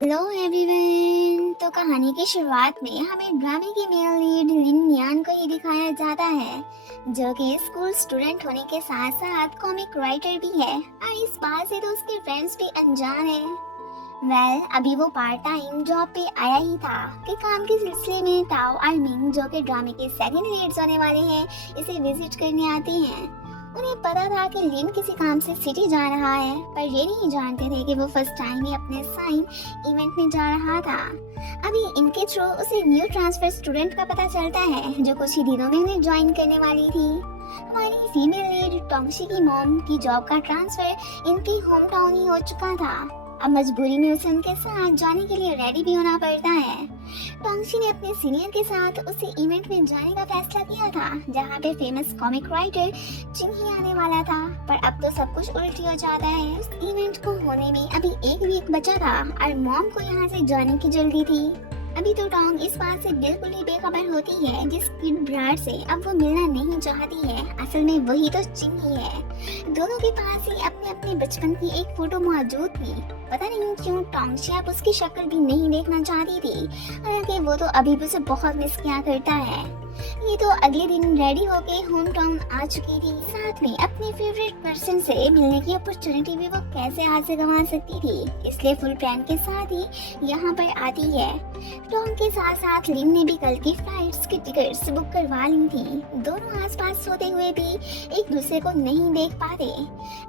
Hello everyone. तो कहानी की शुरुआत में हमें ड्रामे की मेल लीड लिन यान को ही दिखाया जाता है, जो कि स्कूल स्टूडेंट होने के साथ साथ कॉमिक राइटर भी है और इस बात से तो उसके फ्रेंड्स भी अनजान है। अभी वो पार्ट टाइम जॉब पे आया ही था कि काम के सिलसिले में ताओ और मिंग, जो कि ड्रामे के सेकंड लीड्स होने वाले हैं, इसे विजिट करने आते हैं। उन्हें पता था कि लिन किसी काम से सिटी जा रहा है, पर ये नहीं जानते थे कि वो फर्स्ट टाइम ही अपने साइन इवेंट में जा रहा था। अभी इनके थ्रू उसे न्यू ट्रांसफर स्टूडेंट का पता चलता है, जो कुछ ही दिनों में उन्हें ज्वाइन करने वाली थी। हमारी फीमेल लीड टोंगशी की मॉम की जॉब का ट्रांसफर इनके होम टाउन ही हो चुका था। अब मजबूरी में उसे उनके साथ जाने के लिए रेडी भी होना पड़ता है। टोंगशी ने अपने सीनियर के साथ उसे इवेंट में जाने का फैसला किया था, जहाँ पे फेमस कॉमिक राइटर चिन्ही आने वाला था। पर अब तो सब कुछ उल्टी हो जाता है। उस इवेंट को होने में अभी एक वीक बचा था और मॉम को यहाँ से जाने की जल्दी थी। अभी तो टोंग इस बात से बिल्कुल ही बेखबर होती है जिस किड ब्राड से अब वो मिलना नहीं चाहती है, असल में वही तो चिन्ही है। दोनों के पास ही अपने अपने बचपन की एक फोटो मौजूद थी। पता नहीं क्यों टोंगशी अब उसकी शक्ल भी नहीं देखना चाहती थी, हालांकि वो तो अभी भी उसे बहुत मिस किया करता है। ये तो अगले दिन रेडी होके होम टाउन आ चुकी थी। साथ में अपने फेवरेट पर्सन से मिलने की अपॉर्चुनिटी भी वो कैसे हाथ से गंवा सकती थी, इसलिए फुल प्लान के साथ ही यहाँ पर आती है। टॉम के साथ साथ लिन ने भी कल की फ्लाइट्स की टिकट्स बुक करवा ली थी। दोनों आसपास सोते हुए भी एक दूसरे को नहीं देख पाते।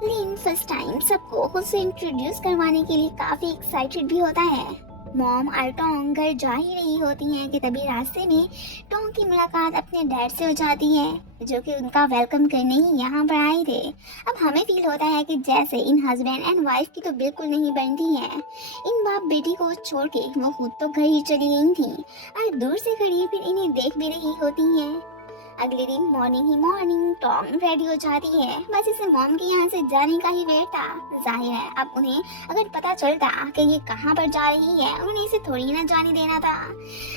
लिन फर्स्ट टाइम सबको खुद से इंट्रोड्यूस करवाने के लिए काफी एक्साइटेड भी होता है। मॉम और टोंग घर जा ही रही होती हैं कि तभी रास्ते में टोंग की मुलाकात अपने डैड से हो जाती है, जो कि उनका वेलकम करने ही यहाँ पर आए थे। अब हमें फील होता है कि जैसे इन हस्बैंड एंड वाइफ की तो बिल्कुल नहीं बनती है। इन बाप बेटी को छोड़ के वो खुद तो घर ही चली गई थी और दूर से खड़ी फिर इन्हें देख भी रही होती हैं। अगले दिन मॉर्निंग ही मॉर्निंग टॉम रेडी हो जाती है। बस इसे मॉम के यहाँ से जाने का ही वेट था। जाहिर है अब उन्हें अगर पता चलता कि ये कहाँ पर जा रही है, उन्हें इसे थोड़ी ना जाने देना था।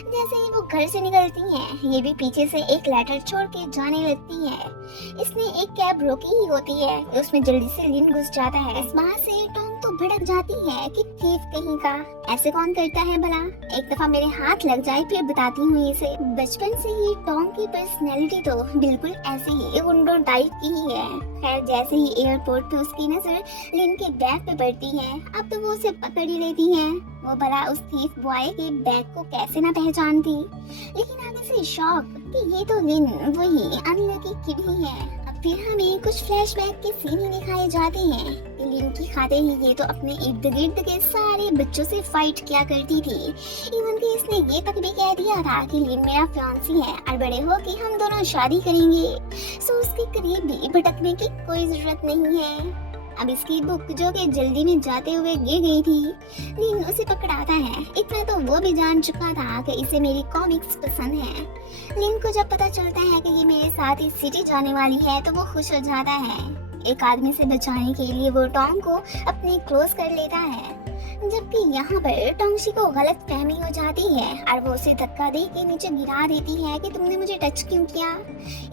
जैसे ही वो घर से निकलती हैं, ये भी पीछे से एक लेटर छोड़ के जाने लगती है। इसने एक कैब रोकी ही होती है, उसमें जल्दी से लिन घुस जाता है। इस बात से टॉम तो भड़क जाती है कि थीफ कहीं का, ऐसे कौन करता है भला, एक दफा मेरे हाथ लग जाए फिर बताती हूँ इसे। बचपन से ही टॉम की पर्सनैलिटी तो बिल्कुल ऐसे ही गुंडो टाइप की ही है। खैर जैसे ही एयरपोर्ट पे उसकी नजर लिन के बैग पे पड़ती है, अब तो वो उसे पकड़ ही लेती है। वो भला उस थीफ बॉय के बैग को कैसे ना पहचानती, लेकिन आगे से शॉक कि ये तो लिन वही अनलकी किड ही है। अब फिर हमें कुछ फ्लैशबैक के सीन ही दिखाए जाते हैं कि लिन की खाते ही ये तो अपने इर्द गिर्द के सारे बच्चों से फाइट किया करती थी। इवन कि इसने ये तक भी कह दिया था कि लिन मेरा फियांसी है और बड़े हो के हम दोनों शादी करेंगे। सो उसके करीब भी भटकने की कोई जरूरत नहीं है। अब इसकी बुक, जो कि जल्दी में जाते हुए गिर गई थी, लिन उसे पकड़ाता है। इतना तो वो भी जान चुका था कि इसे मेरी कॉमिक्स पसंद है। लिन को जब पता चलता है कि ये मेरे साथ ही सिटी जाने वाली है, तो वो खुश हो जाता है। एक आदमी से बचाने के लिए वो टॉम को अपने क्लोज कर लेता है, जबकि यहाँ पर टोंगशी को गलत फहमी हो जाती है और वो उसे धक्का दे के नीचे गिरा देती है कि तुमने मुझे टच क्यों किया।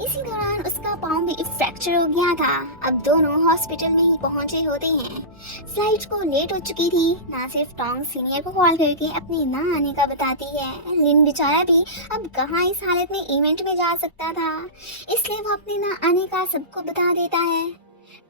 इसी दौरान उसका पाँव भी फ्रैक्चर हो गया था। अब दोनों हॉस्पिटल में ही पहुंचे होते हैं। फ्लाइट को लेट हो चुकी थी। ना सिर्फ टोंग सीनियर को कॉल करके अपने ना आने का बताती है, लिन बेचारा भी अब कहाँ इस हालत में इवेंट में जा सकता था, इसलिए वो अपने ना आने का सबको बता देता है।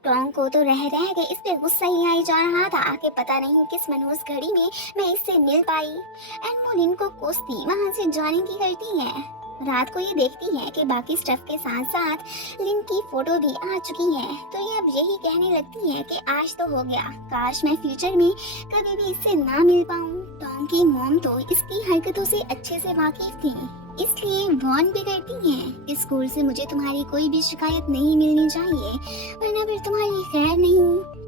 टोंग को तो रह रह के इस पे गुस्सा ही आई जा रहा था कि पता नहीं किस मनहूस घड़ी में मैं इससे मिल पाई। एंड वो लिन को कोसती वहां से जाने की करती है। रात को ये देखती है कि बाकी स्टफ के साथ साथ लिन की फोटो भी आ चुकी है, तो ये अब यही कहने लगती है कि आज तो हो गया, काश मैं फ्यूचर में कभी भी इससे ना मिल पाऊँ। टोंग की मॉम तो इसकी हरकतों से अच्छे से वाकिफ थी, इसलिए वार्न भी करती हैं कि स्कूल से मुझे तुम्हारी कोई भी शिकायत नहीं मिलनी चाहिए, वरना फिर तुम्हारी खैर नहीं।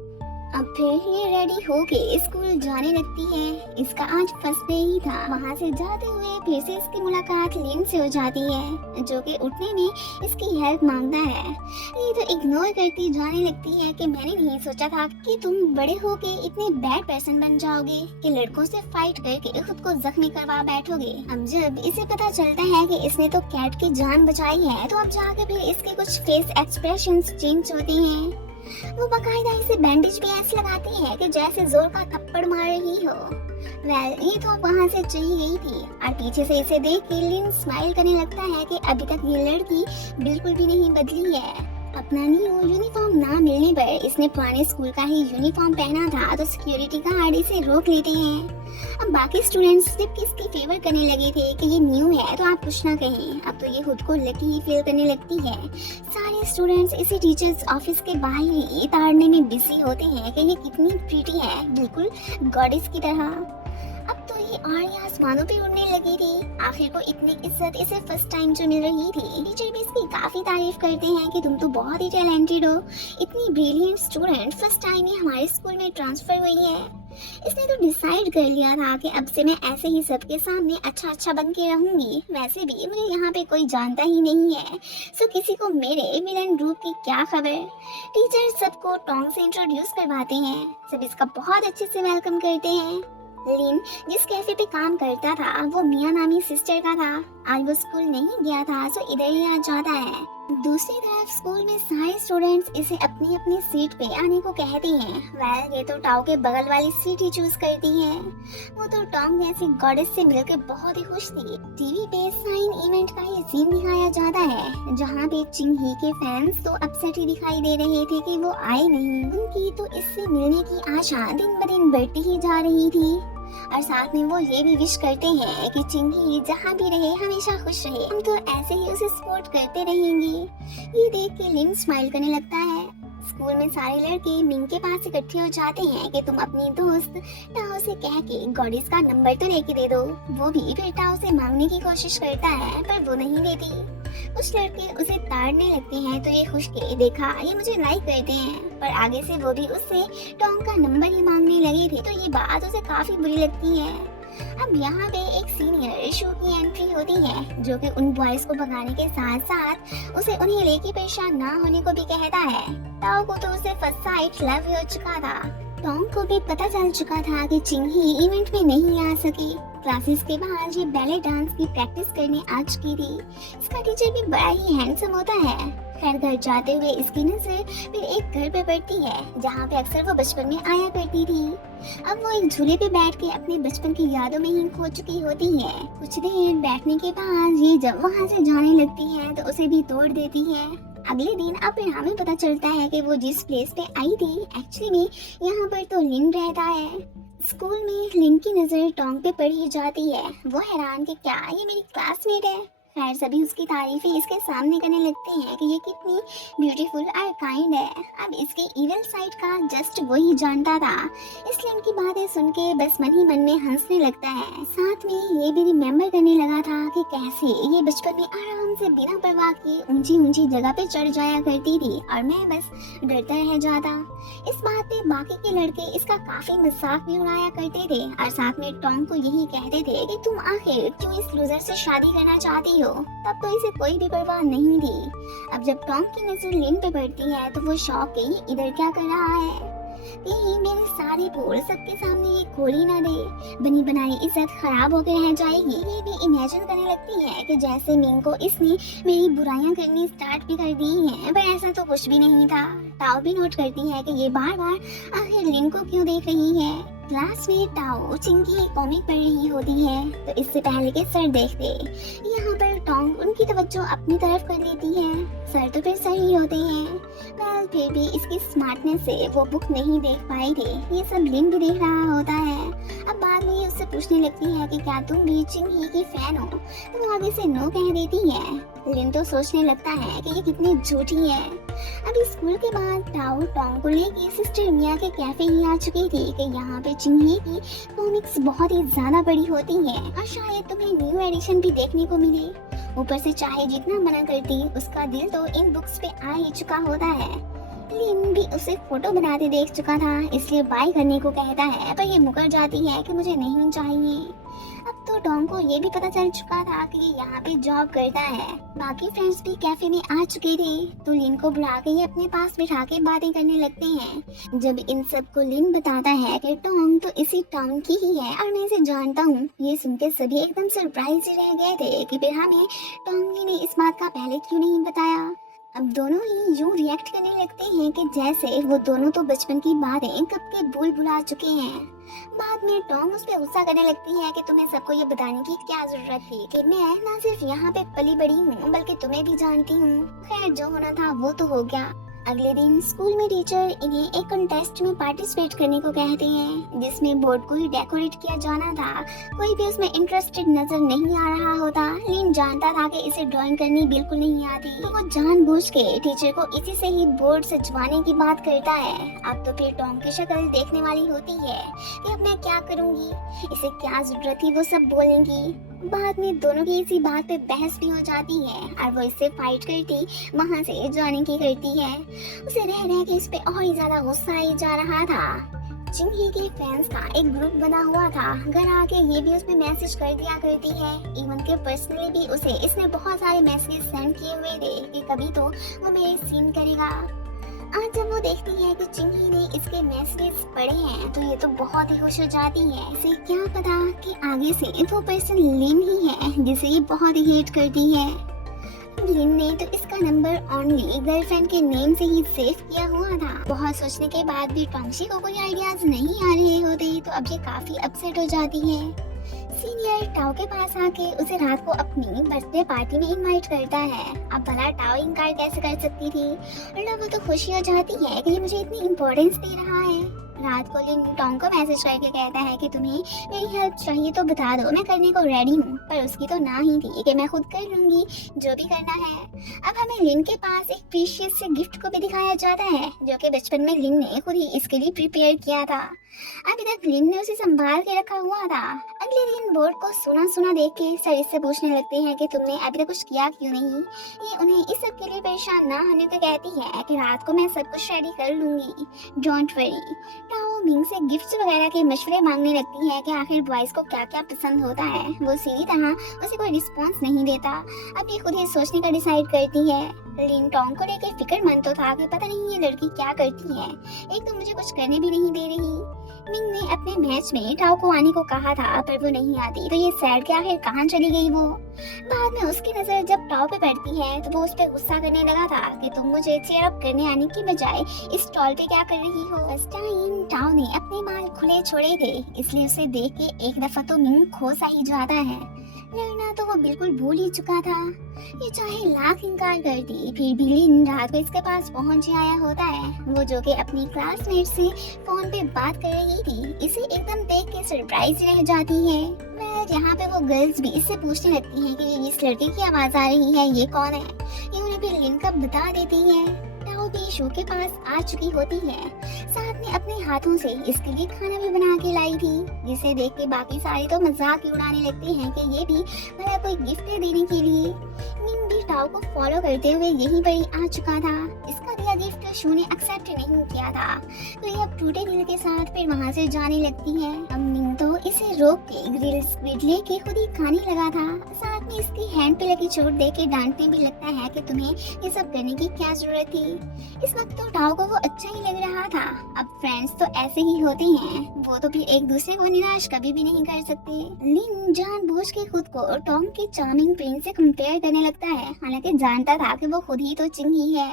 अब फिर ये रेडी होके स्कूल जाने लगती है। इसका आज फर्स्ट डे ही था। वहाँ से जाते हुए फिर से इसकी मुलाकात लिन से हो जाती है, जो कि उठने में इसकी हेल्प मांगता है। ये तो इग्नोर करती जाने लगती है कि मैंने नहीं सोचा था कि तुम बड़े होके इतने बैड पर्सन बन जाओगे कि लड़कों से फाइट करके खुद को जख्मी करवा बैठोगे। अब जब इसे पता चलता है कि इसने तो कैट की जान बचाई है, तो अब जाके फिर इसके कुछ फेस एक्सप्रेशंस चेंज होते हैं। वो बकायदा इसे बैंडेज भी ऐसे लगाती है कि जैसे जोर का थप्पड़ मार रही हो। ये तो अब वहाँ से चली गई थी और पीछे से इसे देख के लिन स्माइल करने लगता है कि अभी तक ये लड़की बिल्कुल भी नहीं बदली है। अपना न्यू यूनिफॉर्म ना मिलने पर इसने पुराने स्कूल का ही यूनिफॉर्म पहना था तो सिक्योरिटी गार्ड इसे रोक लेते हैं। अब बाकी स्टूडेंट्स जब इसकी फेवर करने लगे थे कि ये न्यू है तो आप कुछ ना कहें, अब तो ये खुद को लकी ही फील करने लगती है। सारे स्टूडेंट्स इसे टीचर्स ऑफिस के बाहर ही ताड़ने में बिजी होते हैं कि ये कितनी प्रीटी है, बिल्कुल गॉडेस की तरह। अब तो ये और ये आसमानों पे उड़ने लगी थी। आखिर को इतनी इज्जत इसे फर्स्ट टाइम जो मिल रही थी। टीचर भी इसकी काफी तारीफ करते हैं कि तुम तो बहुत ही टैलेंटेड हो, इतनी ब्रिलियंट स्टूडेंट फर्स्ट टाइम ही हमारे स्कूल में ट्रांसफर हुई है। इसने तो डिसाइड कर लिया था कि अब से मैं ऐसे ही सबके सामने अच्छा बन के रहूंगी। वैसे भी मुझे यहाँ पे कोई जानता ही नहीं है, सो किसी को मेरे विलन रूप की क्या खबर। टीचर सबको टोंग से इंट्रोड्यूस करवाते हैं, सब इसका बहुत अच्छे से वेलकम करते हैं। लिन जिस कैफे पे काम करता था वो मिया नामी सिस्टर का था। आज वो स्कूल नहीं गया था सो इधर ही आ जाता है। दूसरी तरफ स्कूल में सारे स्टूडेंट्स इसे अपनी अपनी सीट पे आने को कहते हैं। ये तो टाओ के बगल वाली सीट ही चूज करती है। वो तो टॉम जैसी गॉडेस से मिलकर बहुत ही खुश थी। टीवी पे साइन इवेंट का ये सीन दिखाया जाता है जहाँ पे चिंग ही के फैंस तो अपसेट ही दिखाई दे रहे थे कि वो आए नहीं। उनकी तो इससे मिलने की आशा दिन ब दिन बढ़ती ही जा रही थी और साथ में वो ये भी विश करते हैं कि चिंगी जहाँ भी रहे हमेशा खुश रहे, हम तो ऐसे ही उसे सपोर्ट करते रहेंगे। ये देख के लिन स्माइल करने लगता है। स्कूल में सारे लड़के मिंग के पास इकट्ठे हो जाते हैं कि तुम अपनी दोस्त टाओ से कह के गॉडेस का नंबर तो लेके दे दो। वो भी फिर टाओ से मांगने की कोशिश करता है पर वो नहीं देती। कुछ लड़के उसे ताड़ने लगते हैं तो ये खुश के देखा ये मुझे लाइक करते हैं, पर आगे से वो भी उससे टॉम का नंबर ही मांगने लगे थे तो ये बात उसे काफी बुरी लगती है। अब यहाँ पे एक सीनियर शो की एंट्री होती है जो कि उन बॉयज को भगाने के साथ साथ उसे उन्हें लेके परेशान ना होने को भी कहता है। टाओ को तो उसे फर्स्ट साइट लव हो चुका था। टॉम को भी पता चल चुका था कि चिंग ही इवेंट में नहीं आ सकी। क्लासेस के बाद ये बैले डांस की प्रैक्टिस करने आ चुकी थी। इसका टीचर भी बड़ा ही हैंडसम होता है। खैर घर जाते हुए इसकी नजर फिर एक घर पे पड़ती है जहाँ पे अक्सर वो बचपन में आया करती थी। अब वो एक झूले पे बैठ के अपने बचपन की यादों में ही खो चुकी होती है। कुछ देर बैठने के बाद ये जब वहाँ से जाने लगती है तो उसे भी तोड़ देती है। अगले दिन अब हमें पता चलता है कि वो जिस प्लेस पे आई थी एक्चुअली में यहाँ पर तो लिन रहता है। स्कूल में लिन की नजर टोंग पे पड़ी जाती है। वो हैरान कि क्या ये मेरी क्लासमेट है। खैर सभी उसकी तारीफें इसके सामने करने लगते हैं कि ये कितनी ब्यूटीफुल और काइंड है। अब इसके इविल साइड का जस्ट वही जानता था, इसलिए उनकी बातें सुन के बस मन ही मन में हंसने लगता है। साथ में ये भी रिमेम्बर करने लगा था कि कैसे ये बचपन में आराम से बिना परवाह के ऊंची ऊंची जगह पे चढ़ जाया करती थी और मैं बस डरता रह जाता। इस बात पे बाकी के लड़के इसका काफी मजाक भी उड़ाया करते थे और साथ में टॉम को यही कहते थे कि तुम आखिर क्यों इस लूजर से शादी करना चाहती हो। तब तो इसे कोई भी परवाह नहीं थी। अब जब टॉम की नजर लिन पे पड़ती है तो वो शौक के ही इधर क्या कर रहा है। कहीं मेरे सारे बोल सबके सामने ये खोली ना दे, बनी बनाई इज्जत खराब होकर रह जाएगी। ये भी इमेजिन करने लगती है कि जैसे मिंग को इसने मेरी बुराइयां करनी स्टार्ट भी कर दी हैं, पर ऐसा तो कुछ भी नहीं था। टाओ भी नोट करती है कि ये बार बार आखिर लिन को क्यों देख रही है। क्लास में टाओ चिंग की कॉमिक पढ़ रही होती है तो इससे पहले के सर देखते यहाँ पर टोंग उनकी तवज्जो अपनी तरफ कर लेती है। सर तो फिर सर ही होते हैं। फिर भी इसकी स्मार्टनेस से वो बुक नहीं देख पाई थी। ये सब लिन भी देख रहा होता है। अब बाद में ये उससे पूछने लगती है कि क्या तुम भी चिंग ही की फैन हो, तो वो आगे से नो कह देती है। लिन तो सोचने लगता है कि ये कितनी झूठी है। अभी स्कूल के बाद टाओ टोंग को लेके सिस्टर मिया के कैफे ही आ चुकी थी कि यहाँ पे चिंगी की कॉमिक्स बहुत ही ज्यादा बड़ी होती हैं और शायद तुम्हें न्यू एडिशन भी देखने को मिले। ऊपर से चाहे जितना मना करती उसका दिल तो इन बुक्स पे आ ही चुका होता है। लिन भी उसे फोटो बनाते देख चुका था, इसलिए बाय करने को कहता है पर ये मुकर जाती है कि मुझे नहीं चाहिए। अब तो टॉम को ये भी पता चल चुका था कि ये यहाँ पे जॉब करता है। बाकी फ्रेंड्स भी कैफे में आ चुके थे तो लिन को बुला के ये अपने पास बिठा के बातें करने लगते हैं। जब इन सब को लिन बताता है कि टॉम तो इसी टाउन की ही है और मैं इसे जानता हूँ, ये सुनकर सभी एकदम सरप्राइज ही रह गए थे कि फिर हमें टॉम ने इस बात का पहले क्यों नहीं बताया। अब दोनों ही यूं रिएक्ट करने लगते हैं कि जैसे वो दोनों तो बचपन की बातें कब के भूल भुला चुके हैं। बाद में टॉम उस पर गुस्सा करने लगती है कि तुम्हें सबको ये बताने की क्या जरूरत थी कि मैं ना सिर्फ यहाँ पे पली बड़ी हूँ बल्कि तुम्हें भी जानती हूँ। खैर, जो होना था वो तो हो गया। अगले दिन स्कूल में टीचर इन्हें एक कंटेस्ट में पार्टिसिपेट करने को कहते हैं जिसमें बोर्ड को ही डेकोरेट किया जाना था। कोई भी उसमें इंटरेस्टेड नजर नहीं आ रहा होता। लिन जानता था कि इसे ड्राइंग करनी बिल्कुल नहीं आती, तो वो जानबूझ के टीचर को इसी से ही बोर्ड सजवाने की बात करता है। अब तो फिर टॉम की शक्ल देखने वाली होती है कि अब मैं क्या करूँगी, इसे क्या जरूरत थी वो सब बोलने की। बाद में दोनों की इसी बात पे बहस भी हो जाती है और वो इससे फाइट करती वहाँ से जाने की करती है। उसे रह रह के इस पे और ही ज्यादा गुस्सा आई जा रहा था। चिंगी के फैंस का एक ग्रुप बना हुआ था। घर आके ये भी उसमें मैसेज कर दिया करती है। इवन के पर्सनली भी उसे इसने बहुत सारे मैसेज सेंड किए हुए थे कि कभी तो वो मेरे सीन करेगा। आज जब वो देखती है कि चिंगी ने इसके मैसेज पढ़े हैं तो ये तो बहुत ही खुश हो जाती है। इसे क्या पता कि आगे से वो पर्सन लिन ही है जिसे ये बहुत ही हेट करती है। लिन ने तो इसका नंबर ओनली गर्लफ्रेंड के नेम से ही सेव किया हुआ था। बहुत सोचने के बाद भी टोंगशी को कोई आइडियाज नहीं आ रहे होते तो अब ये काफी अपसेट हो जाती है। सीनियर टाओ के पास आके उसे रात को अपनी बर्थडे पार्टी में इनवाइट करता है। अब भला टाओ इनकार कैसे कर सकती थी, और वो तो खुशी हो जाती है कि ये मुझे इतनी इम्पोर्टेंस दे रहा है। रात को लिन टोंग को मैसेज करके कहता है कि तुम्हें मेरी हेल्प चाहिए तो बता दो, मैं करने को रेडी हूँ। पर उसकी तो ना ही थी कि मैं खुद कर लूंगी जो भी करना है। अब हमें लिन के पास एक प्रीशियस से गिफ्ट को भी दिखाया जाता है जो कि बचपन में लिन ने खुद ही इसके लिए प्रिपेयर किया था। अभी तक लिन ने उसे संभाल के रखा हुआ था। अगले दिन बोर्ड को सुना सुना देख के सर इससे पूछने लगते हैं कि तुमने अभी तक कुछ किया क्यों नहीं। ये उन्हें इस सब के लिए परेशान ना होने को कहती है कि रात को मैं सब कुछ रेडी कर लूंगी, डोंट वरी। टाओ मिंग से गिफ्ट्स वगैरह के मशवरे मांगने लगती है कि आखिर बॉयज को क्या क्या पसंद होता है। वो सीधी तरह उसे कोई रिस्पॉन्स नहीं देता। अब ये खुद ही सोचने का डिसाइड करती है। लिन टोंग को लेकर फिक्रमंद तो था कि पता नहीं ये लड़की क्या करती है, एक तो मुझे कुछ करने भी नहीं दे रही। मिंग ने अपने मैच में टाओ को आने को कहा था पर वो नहीं आती, तो ये सैड के आखिर कहाँ चली गई वो। बाद में उसकी नजर जब टाओ पे पड़ती है तो वो उस पर गुस्सा करने लगा था कि तुम मुझे चेयर अप करने आने की बजाय इस स्टॉल पे क्या कर रही हो। फर्स्ट टाइम टाओ ने अपने बाल खुले छोड़े थे, इसलिए उसे देख के एक दफा तो मिंग खोसा ही जाता है। लड़ना तो वो बिल्कुल भूल ही चुका था। ये चाहे लाख इनकार करती फिर भी लिन रात को इसके पास पहुंच आया होता है। वो जो कि अपनी क्लासमेट से फोन पे बात कर रही थी, इसे एकदम देख के सरप्राइज रह जाती है। यहाँ पे वो गर्ल्स भी इससे पूछने लगती हैं कि इस लड़के की आवाज आ रही है, ये कौन है। ये उन्हें फिर लिन का बता देती है। टाओ भी शो के पास आ चुकी होती है, साथ में अपने हाथों से इसके लिए खाना भी बना के लाई थी, जिसे देख के बाकी सारे तो मजाक ही उड़ाने लगते हैं कि ये भी भला कोई गिफ्ट है देने के लिए। मिंग भी टाओ को फॉलो करते हुए यहीं पर ही आ चुका था। इसका दिया गिफ्ट शो ने एक्सेप्ट नहीं किया था, तो ये अब टूटे दिल के साथ फिर वहाँ से जाने लगती है। अब मिंग तो इसे रोक के ग्रिल स्क्विड लेके खुद ही खाने लगा था। साथ में इसकी हैंड पे लगी चोट देख के डांटने भी लगता है कि तुम्हें ये सब करने की क्या जरूरत थी। इस वक्त तो टाओ को वो अच्छा ही लग रहा था। अब फ्रेंड्स तो ऐसे ही होते हैं, वो तो फिर एक दूसरे को निराश कभी भी नहीं कर सकते। लिन जानबूझ के खुद को टॉम की चार्मिंग प्रिंस से कंपेयर करने लगता है, हालांकि जानता था कि वो खुद ही तो चिंगी है।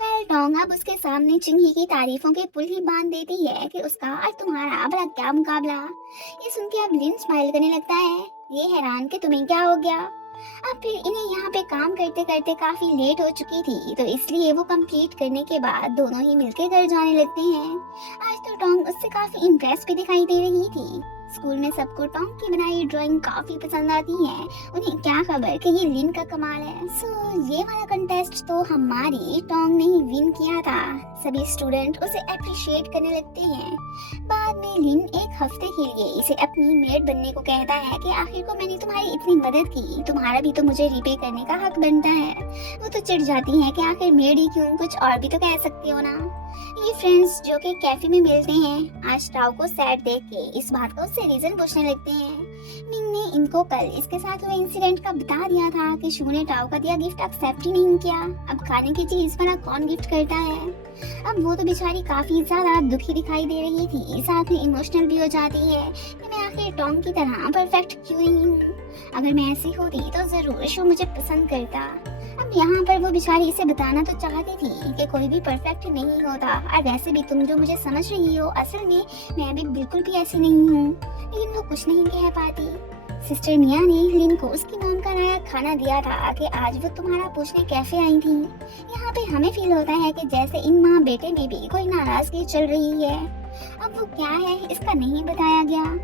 वेल टॉम अब उसके सामने चिंगी की तारीफों के पुल ही बांध देती है कि उसका और तुम्हारा भला क्या मुकाबला। ये सुन के अब लिन स्माइल करने लगता है, ये हैरान कि तुम्हें क्या हो गया। अब फिर इन्हें यहाँ पे काम करते करते काफी लेट हो चुकी थी, तो इसलिए वो कंप्लीट करने के बाद दोनों ही मिलके घर जाने लगते हैं। आज तो टॉन्ग उससे काफी इम्प्रेस भी दिखाई दे रही थी। स्कूल में सबको टॉन्ग की बनाई ड्राइंग काफी पसंद आती है, उन्हें क्या खबर कि ये लिन का कमाल है। सो ये वाला कंटेस्ट तो हमारी टॉन्ग ने ही विन किया था। सभी स्टूडेंट उसे अप्रिशिएट करने लगते हैं। बाद में लिन एक हफ्ते के लिए इसे अपनी मेड बनने को कहता है कि आखिर को मैंने तुम्हारी इतनी मदद की, तुम्हारा भी तो मुझे रिपे करने का हक बनता है। वो तो चिढ़ जाती है कि आखिर मेड ही क्यों, कुछ और भी तो कह सकते हो ना। ये फ्रेंड्स जो कि कैफे में मिलते हैं आज टाओ को सैड देख के इस बात का उससे रीजन पूछने लगते हैं। मिंग ने इनको कल इसके साथ हुए इंसिडेंट का बता दिया था कि शू ने टाओ का दिया गिफ्ट एक्सेप्ट ही नहीं किया। अब खाने की चीज भला कौन गिफ्ट करता है। अब वो तो बेचारी काफी ज्यादा दुखी दिखाई दे रही थी, साथ में इमोशनल भी हो जाती है कि मैं आखिर टॉम की तरह परफेक्ट क्यों नहीं हूँ। अगर मैं ऐसी होती तो जरूर शो मुझे पसंद करता। अब यहाँ पर वो बेचारी इसे बताना तो चाहती थी कि कोई भी परफेक्ट नहीं होता, और वैसे भी तुम जो मुझे समझ रही हो, असल में मैं भी बिल्कुल भी ऐसी नहीं हूँ, लेकिन वो कुछ नहीं कह पाती। सिस्टर मिया ने लिन को उसकी मॉम का नया खाना दिया था कि आज वो तुम्हारा पूछने कैफे आई थी। यहाँ पे हमें फील होता है कि जैसे इन माँ बेटे में भी कोई नाराजगी चल रही है। अब वो क्या है इसका नहीं बताया गया।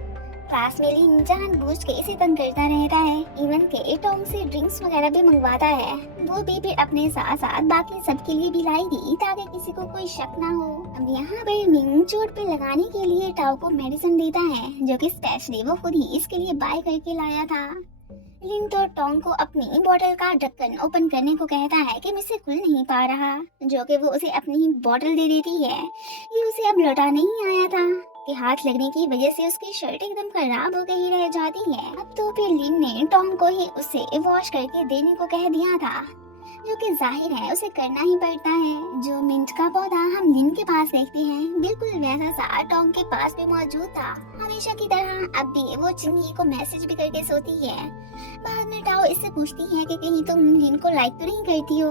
क्लास में लिन जानबूझ के इसे तंग करता रहता है, इवन के टोंग से ड्रिंक्स वगैरह भी मंगवाता है। वो भी फिर अपने साथ साथ बाकी सबके लिए भी लाएगी ताकि किसी को कोई शक ना हो। अब यहाँ पर मिंग चोट पे लगाने के लिए टाओ को मेडिसिन देता है, जो कि स्पेशली वो खुद ही इसके लिए बाय करके लाया था। लिन तो टोंग को अपनी बोतल का ढक्कन ओपन करने को कहता है कि मुझसे खुल नहीं पा रहा, जो कि वो उसे अपनी बोतल दे देती है। ये उसे अब लौटा नहीं आया था कि हाथ लगने की वजह से उसकी शर्ट एकदम खराब हो गई रह जाती है। अब तो फिर लिन ने टॉम को ही उसे वॉश करके देने को कह दिया था, जो कि जाहिर है उसे करना ही पड़ता है। जो मिंट का पौधा हम लिन के पास देखते हैं, बिल्कुल वैसा सा टॉम के पास भी मौजूद था। हमेशा की तरह अब भी वो चिंगी को मैसेज भी करके सोती है। बाद में टाओ इससे पूछती है कि कहीं तुम लिन को लाइक तो नहीं करती हो।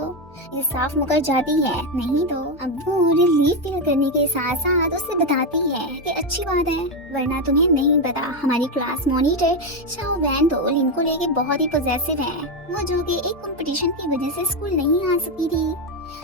ये साफ मुकर जाती है नहीं तो। अब वो रिलीफ फील करने के साथ साथ उससे बताती है कि अच्छी बात है, वरना तुम्हें नहीं पता हमारी क्लास मॉनिटर शाओ वैन तो लिन को लेके बहुत ही पॉजेसिव है, वो जो कि एक कंपटीशन की वजह से स्कूल नहीं आ सकी थी।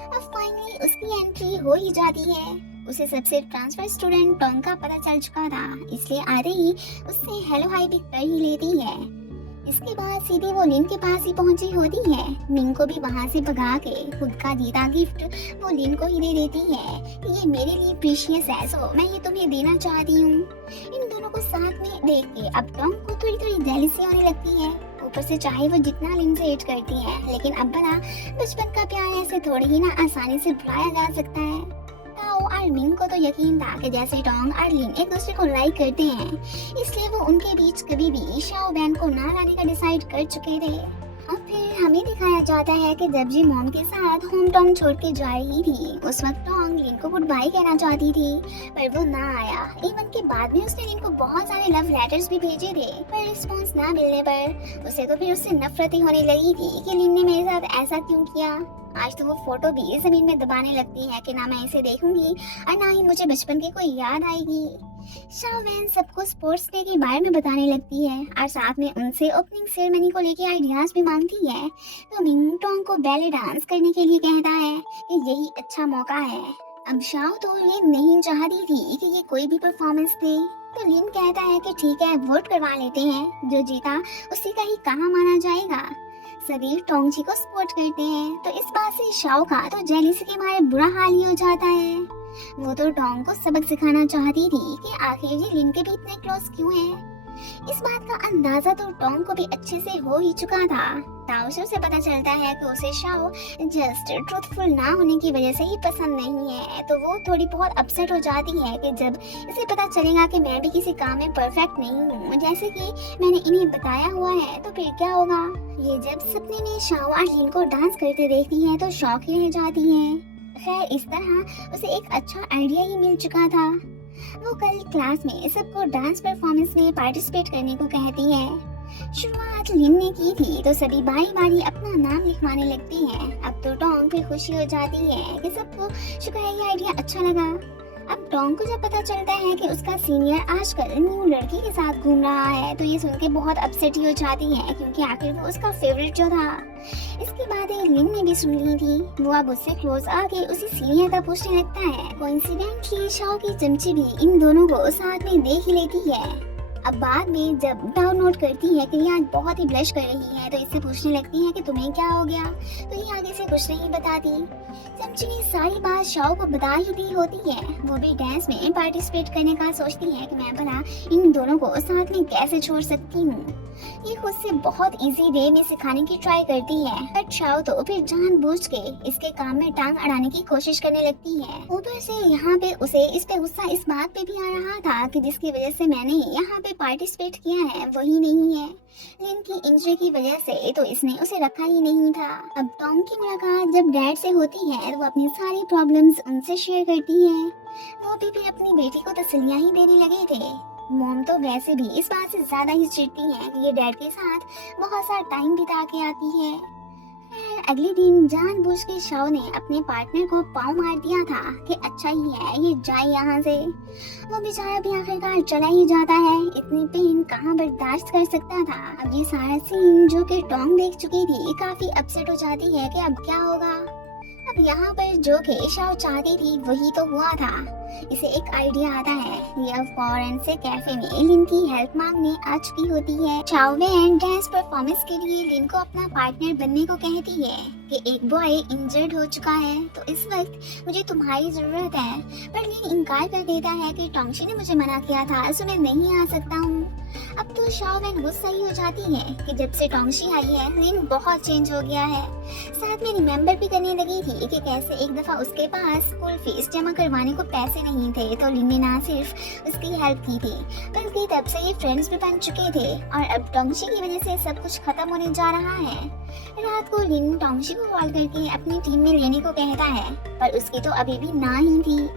अब फाइनली उसकी एंट्री हो ही जाती है। उसे सबसे ट्रांसफर स्टूडेंट टोंग का पता चल चुका था, इसलिए आते ही उससे हेलो हाई भी कर ही लेती है। इसके बाद सीधे वो लिन के पास ही पहुंची होती है। मिंग को भी वहां से भगा के खुद का जीता गिफ्ट वो लिन को ही दे देती है कि ये मेरे लिए प्रीशियस है, सो मैं ये तुम्हें देना चाहती हूँ। इन दोनों को साथ में देख के अब टॉम को थोड़ी थोड़ी जेलसी होने लगती है। ऊपर से चाहे वो जितना लिन से हेट करती है, लेकिन अब भला बचपन का प्यार ऐसे थोड़ी ही ना आसानी से भुलाया जा सकता है। टाओ और मिंग को तो यकीन था कि जैसे टोंग और लिन एक दूसरे को लाइक करते हैं, इसलिए वो उनके बीच कभी भी शाओ वैन को ना लाने का डिसाइड कर चुके थे। और फिर हमें दिखाया जाता है कि जब जी मॉम के साथ होम टाउन छोड़ के जा रही थी, उस वक्त टोंग लिन को गुड बाय कहना चाहती थी, पर वो ना आया। इवन के बाद में उसने लिन को बहुत सारे लव लेटर्स भी भेजे थे, पर रिस्पॉन्स ना मिलने पर उसे तो फिर उससे नफरत ही होने लगी थी कि लिन ने मेरे साथ ऐसा क्यों किया। आज तो वो फोटो भी जमीन में दबाने लगती है कि ना मैं इसे देखूंगी और ना ही मुझे बचपन की कोई याद आएगी। शाओ वैन सबको स्पोर्ट्स डे के बारे में बताने लगती है और साथ में उनसे ओपनिंग सेरेमनी को लेके आइडियाज भी मांगती है। तो मिंग टोंग को बैले डांस करने के लिए कहता है कि यही अच्छा मौका है। अब शाओ तो ये नहीं चाहती थी कि ये कोई भी परफॉर्मेंस दे, तो लिन कहता है कि ठीक है वोट करवा लेते हैं, जो जीता उसी का ही कहा माना जाएगा। सभी टोंग जी को सपोर्ट करते हैं, तो इस बात से शाओ का तो जेलिसी के मारे बुरा हाल ही हो जाता है। वो तो टोंग को सबक सिखाना चाहती थी कि आखिर ये लिन के भी इतने क्लोज क्यों हैं। इस बात का अंदाजा तो टोंग को भी अच्छे से हो ही चुका था। ताओ से उसे पता चलता है कि उसे शाओ जस्ट ट्रूथफुल ना होने की वजह से ही पसंद नहीं है, तो वो थोड़ी बहुत अपसेट हो जाती है कि जब इसे पता चलेगा कि मैं भी किसी काम में परफेक्ट नहीं हूँ जैसे कि मैंने इन्हें बताया हुआ है, तो फिर क्या होगा। ये जब सपने में शाओ और लिन को डांस करते देखती है तो शौक ही रह जाती है। खैर इस तरह उसे एक अच्छा आइडिया ही मिल चुका था। वो कल क्लास में सबको डांस परफॉर्मेंस में पार्टिसिपेट करने को कहती है। शुरुआत लिन ने की थी, तो सभी बारी बारी अपना नाम लिखवाने लगते हैं। अब तो टोंग फिर खुशी हो जाती है कि सबको शुक्र है ये आइडिया अच्छा लगा। अब टोंग को जब पता चलता है कि उसका सीनियर आजकल न्यू लड़की के साथ घूम रहा है, तो ये सुन के बहुत अपसेट हो जाती है, क्योंकि आखिर वो उसका फेवरेट जो था। इसके बाद लिन ने भी सुन ली थी। वो अब उससे क्लोज आके उसी सीनियर का पूछने लगता है। कोइंसिडेंटली शाओ की चमची भी इन दोनों को साथ में देख ही लेती है। अब बाद में जब डाउन नोट करती है कि ये आज बहुत ही ब्लश कर रही है, तो इससे पूछने लगती है कि तुम्हें क्या हो गया, तो ये आगे से कुछ नहीं बताती। चमची ने सारी बात शाओ को बता ही दी होती है। वो भी डांस में पार्टिसिपेट करने का सोचती है कि मैं भला इन दोनों को साथ में कैसे छोड़ सकती हूँ। ये खुद से बहुत इजी वे में सिखाने की ट्राई करती है, बट शाओ तो फिर जानबूझ के इसके काम में टांग अड़ाने की कोशिश करने लगती है। ऊपर से यहाँ पे उसे इस पे गुस्सा इस बात पे भी आ रहा था कि जिसकी वजह से मैंने यहाँ पे पार्टिसिपेट किया है वही नहीं है। लिन की इंजरी की वजह से तो इसने उसे रखा ही नहीं था। अब टॉम की मुलाकात जब डैड से होती है, तो वो अपनी सारी प्रॉब्लम्स उनसे शेयर करती है। वो भी फिर अपनी बेटी को तसल्लियां ही देने लगे थे। मॉम तो वैसे भी इस बात से ज्यादा ही चिढ़ती है कि ये डैड के साथ बहुत सारा टाइम बिता के आती है। अगले दिन जानबूझ के शाओ ने अपने पार्टनर को पाँव मार दिया था कि अच्छा ही है ये जाए यहाँ से। वो बेचारा भी आखिरकार चला ही जाता है, इतनी पेन कहाँ बर्दाश्त कर सकता था। अब ये सारा सीन जो कि टोंग देख चुकी थी काफी अपसेट हो जाती है कि अब क्या होगा। अब यहाँ पर जो कि शाओ चाहती थी वही तो हुआ था। इसे एक आइडिया आता है। ये अब फौरन से कैफे में लिन की हेल्प मांगने आ चुकी होती है। शाओ वैन डांस परफॉर्मेंस के लिए लिन को अपना पार्टनर बनने को कहती है कि एक बॉय इंजर्ड हो चुका है तो इस वक्त मुझे तुम्हारी जरूरत है। पर लिन इनकार कर देता है कि टोंगशी ने मुझे मना किया था सो मैं नहीं आ सकता हूँ। अब तो शाओ वैन गुस्सा ही हो जाती है कि जब से टोंगशी आई है लिन बहुत चेंज हो गया है। साथ में रिमेम्बर भी करने लगी थी कि कैसे एक दफा उसके पास स्कूल फीस जमा करवाने को पैसे नहीं थे तो लिन ने ना सिर्फ उसकी हेल्प की थी बल्कि तब से ये फ्रेंड्स भी बन चुके थे और अब टोंगशी की वजह से सब कुछ खत्म होने जा रहा है। रात को लिन टोंगशी को कॉल करके अपनी टीम में लेने को कहता है पर उसकी तो अभी भी ना ही थी।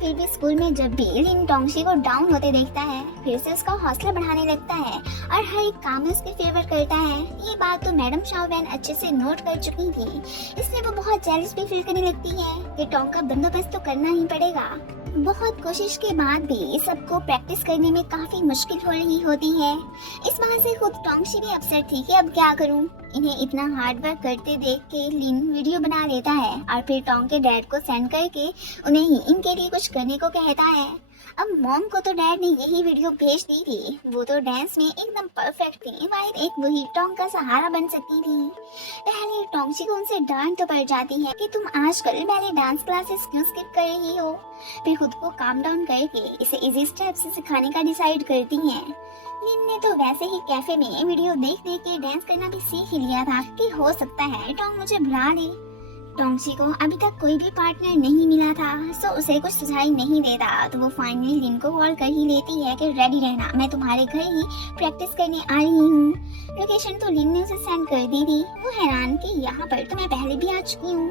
फिर भी स्कूल में जब भी लिन टोंगशी को डाउन होते देखता है फिर से उसका हौसला बढ़ाने लगता है और हर एक काम में उसके फेवर करता है। ये बात तो मैडम शाओ वैन अच्छे से नोट कर चुकी थी, इसलिए वो बहुत जेलस भी फील करने लगती है कि टोंग का बंदोबस्त तो करना ही पड़ेगा। बहुत कोशिश के बाद भी सबको प्रैक्टिस करने में काफी मुश्किल हो रही होती है। इस बात से खुद टोंगशी भी अपसेट थी कि अब क्या करूं। इन्हें इतना हार्ड वर्क करते देख के लिन वीडियो बना लेता है और फिर टोंग के डैड को सेंड करके उन्हें ही इनके लिए कुछ करने को कहता है। अब मॉम को तो डैड ने यही वीडियो भेज दी थी, वो तो डांस में एकदम परफेक्ट थी, वाहिद एक वही टोंग का सहारा बन सकती थी। पहले टोंगशी को उनसे डांट तो पड़ जाती है कि तुम आजकल पहले डांस क्लासेस क्यों स्किप कर रही हो। फिर खुद को काम डाउन करके इसे इजी स्टेप्स सिखाने का डिसाइड करती हैं। लिन ने तो वैसे ही कैफे में वीडियो देख देख के डांस करना भी सीख ही लिया था कि हो सकता है टोंग मुझे बुला ले। टोंगशी को अभी तक कोई भी पार्टनर नहीं मिला था सो उसे कुछ सुझाई नहीं देता तो वो फाइनली लिन को कॉल कर ही लेती है कि रेडी रहना, मैं तुम्हारे घर ही प्रैक्टिस करने आ रही हूँ। लोकेशन तो लिन ने उसे सेंड कर दी थी। वो हैरान कि यहाँ पर तो मैं पहले भी आ चुकी हूँ।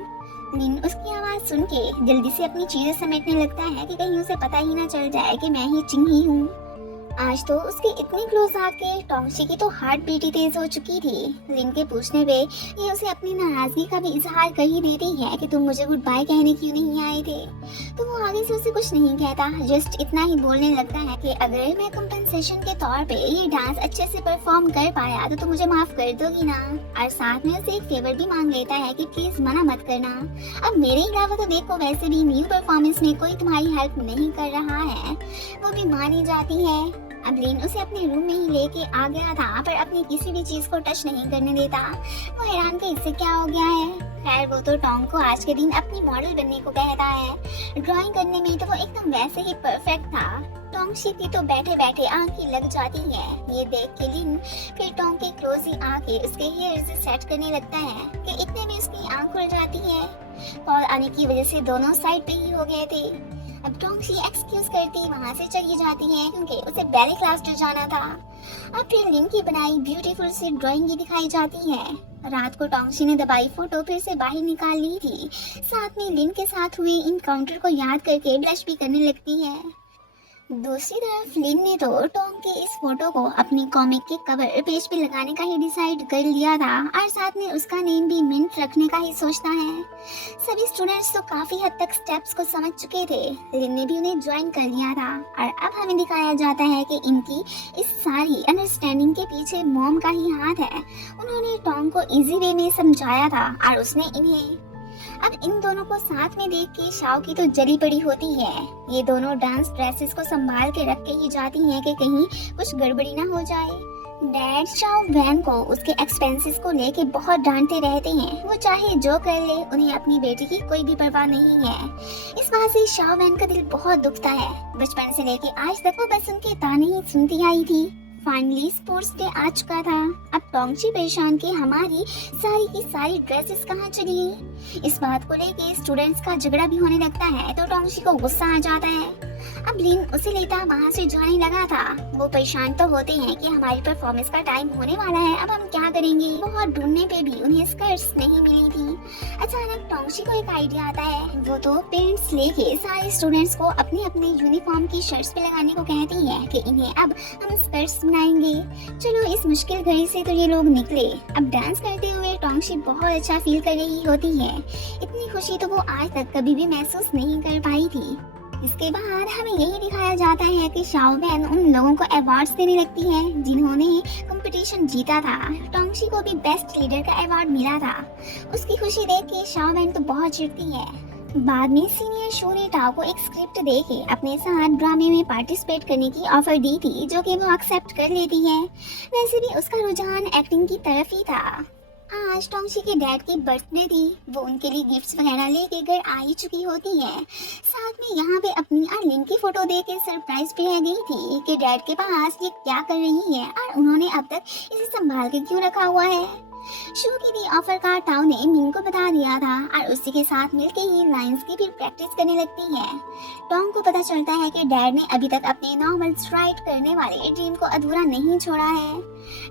लिन उसकी आवाज सुन के जल्दी से अपनी चीजें समेटने लगता है कि कहीं उसे पता ही ना चल जाए कि मैं ही चिंग ही हूँ। आज तो उसके इतनी क्लोज आके टोंगशी की तो हार्ट बीट ही तेज हो चुकी थी। लिन के पूछने पे ये उसे अपनी नाराजगी का भी इजहार कर ही देती है कि तुम मुझे गुड बाय कहने क्यों नहीं आए थे। तो वो आगे से उसे कुछ नहीं कहता, जस्ट इतना ही बोलने लगता है कि अगर मैं कंपनसेशन के तौर पे ये डांस अच्छे से परफॉर्म कर पाया तो तुम मुझे माफ कर दोगी ना। और साथ में उसे एक फेवर भी मांग लेता है कि प्लीज मना मत करना। अब मेरे अलावा तो देखो वैसे भी न्यू परफॉर्मेंस में कोई तुम्हारी हेल्प नहीं कर रहा है। वो भी मानी जाती है। अब लिन उसे अपने रूम में ही लेके आ गया था पर अपनी किसी भी चीज को टच नहीं करने देता। वो हैरान कि इससे क्या हो गया है। खैर वो तो टोंग को आज के दिन अपनी मॉडल बनने को कहता है। ड्राइंग करने में तो वो एकदम वैसे ही परफेक्ट था। टोंगशी की तो बैठे बैठे आंखें लग जाती है। ये देख के लिन फिर टोंग के क्लोज ही आके उसके हेयर से सेट करने लगता है कि इतने में उसकी आंख खुल जाती है। कॉल आने की वजह से दोनों साइड पे ही हो गए थे। अब टोंगशी एक्सक्यूज करती वहाँ से चली जाती है क्योंकि उसे बैले क्लास में जाना था। अब फिर लिन की बनाई ब्यूटीफुल सी ड्राइंग ही दिखाई जाती है। रात को टोंगशी ने दबाई फोटो फिर से बाहर निकाल ली थी। साथ में लिन के साथ हुए इनकाउंटर को याद करके ब्लश भी करने लगती है। दूसरी तरफ लिन ने तो टोंग के इस फोटो को अपनी कॉमिक के कवर पेज पे लगाने का ही डिसाइड कर लिया था और साथ में उसका नेम भी मिंट रखने का ही सोचता है। सभी स्टूडेंट्स तो काफी हद तक स्टेप्स को समझ चुके थे। लिन ने भी उन्हें ज्वाइन कर लिया था और अब हमें दिखाया जाता है कि इनकी इस सारी अंडरस्टैंडिंग के पीछे मॉम का ही हाथ है। उन्होंने टोंग को इजी वे में समझाया था और उसने इन्हें। अब इन दोनों को साथ में देख के शाओ की तो जली पड़ी होती है। ये दोनों डांस ड्रेसेस को संभाल के रख के ही जाती हैं कि कहीं कुछ गड़बड़ी ना हो जाए। डैड शाओ वैन को उसके एक्सपेंसेस को लेके बहुत डांटते रहते हैं। वो चाहे जो कर ले उन्हें अपनी बेटी की कोई भी परवाह नहीं है। इस बात से शाओ वैन का दिल बहुत दुखता है। बचपन से लेके आज तक वो बस उनके ताने ही सुनती आई थी। फाइनली स्पोर्ट्स डे आ चुका था। अब टोंगशी परेशान कि हमारी सारी की सारी ड्रेसेस कहाँ चली गई। इस बात को लेके स्टूडेंट्स का झगड़ा भी होने लगता है तो टोंगशी को गुस्सा आ जाता है। अब लिन उसे लेता वहाँ से जाने लगा था। वो परेशान तो होते हैं कि हमारी परफॉर्मेंस का टाइम होने वाला है, अब हम क्या करेंगे। बहुत ढूंढने पे भी उन्हें स्कर्ट्स नहीं मिली थी। अचानक टोंगशी को एक आइडिया आता है। वो तो पेरेंट्स लेके सारे स्टूडेंट्स को अपने अपने यूनिफॉर्म की शर्ट्स पे लगाने को कहती है कि इन्हें अब हम स्कर्ट्स बनाएंगे। चलो इस मुश्किल घड़ी से तो ये लोग निकले। अब डांस करते हुए टोंगशी बहुत अच्छा फील कर रही होती है। इतनी खुशी तो वो आज तक कभी भी महसूस नहीं कर पाई थी। इसके बाद हमें यही दिखाया जाता है कि शाओबेन उन लोगों को अवार्ड्स देने लगती है जिन्होंने कंपटीशन जीता था। टोंगशी को भी बेस्ट लीडर का अवार्ड मिला था। उसकी खुशी देख के शाओबेन तो बहुत चिढ़ती है। बाद में सीनियर शो ने टाओ को एक स्क्रिप्ट दे के अपने साथ ड्रामे में पार्टिसिपेट करने की ऑफर दी थी, जो कि वो एक्सेप्ट कर लेती है। वैसे भी उसका रुझान एक्टिंग की तरफ ही था। आज टोंगशी के डैड की बर्थडे थी। वो उनके लिए गिफ्ट्स वगैरह लेके घर आ ही चुकी होती है। साथ में यहाँ पे अपनी अर्लिन की फोटो दे के सरप्राइज भी रह गई थी कि डैड के पास ये क्या कर रही है और उन्होंने अब तक इसे संभाल के क्यों रखा हुआ है। शो की दी ऑफर का टाओ ने मिंग को बता दिया था और उसी के साथ मिलके ही लाइंस की भी प्रैक्टिस करने लगती है। टोंग को पता चलता है कि डैड ने अभी तक अपने नॉवेल्स राइट करने वाले ड्रीम को अधूरा नहीं छोड़ा है।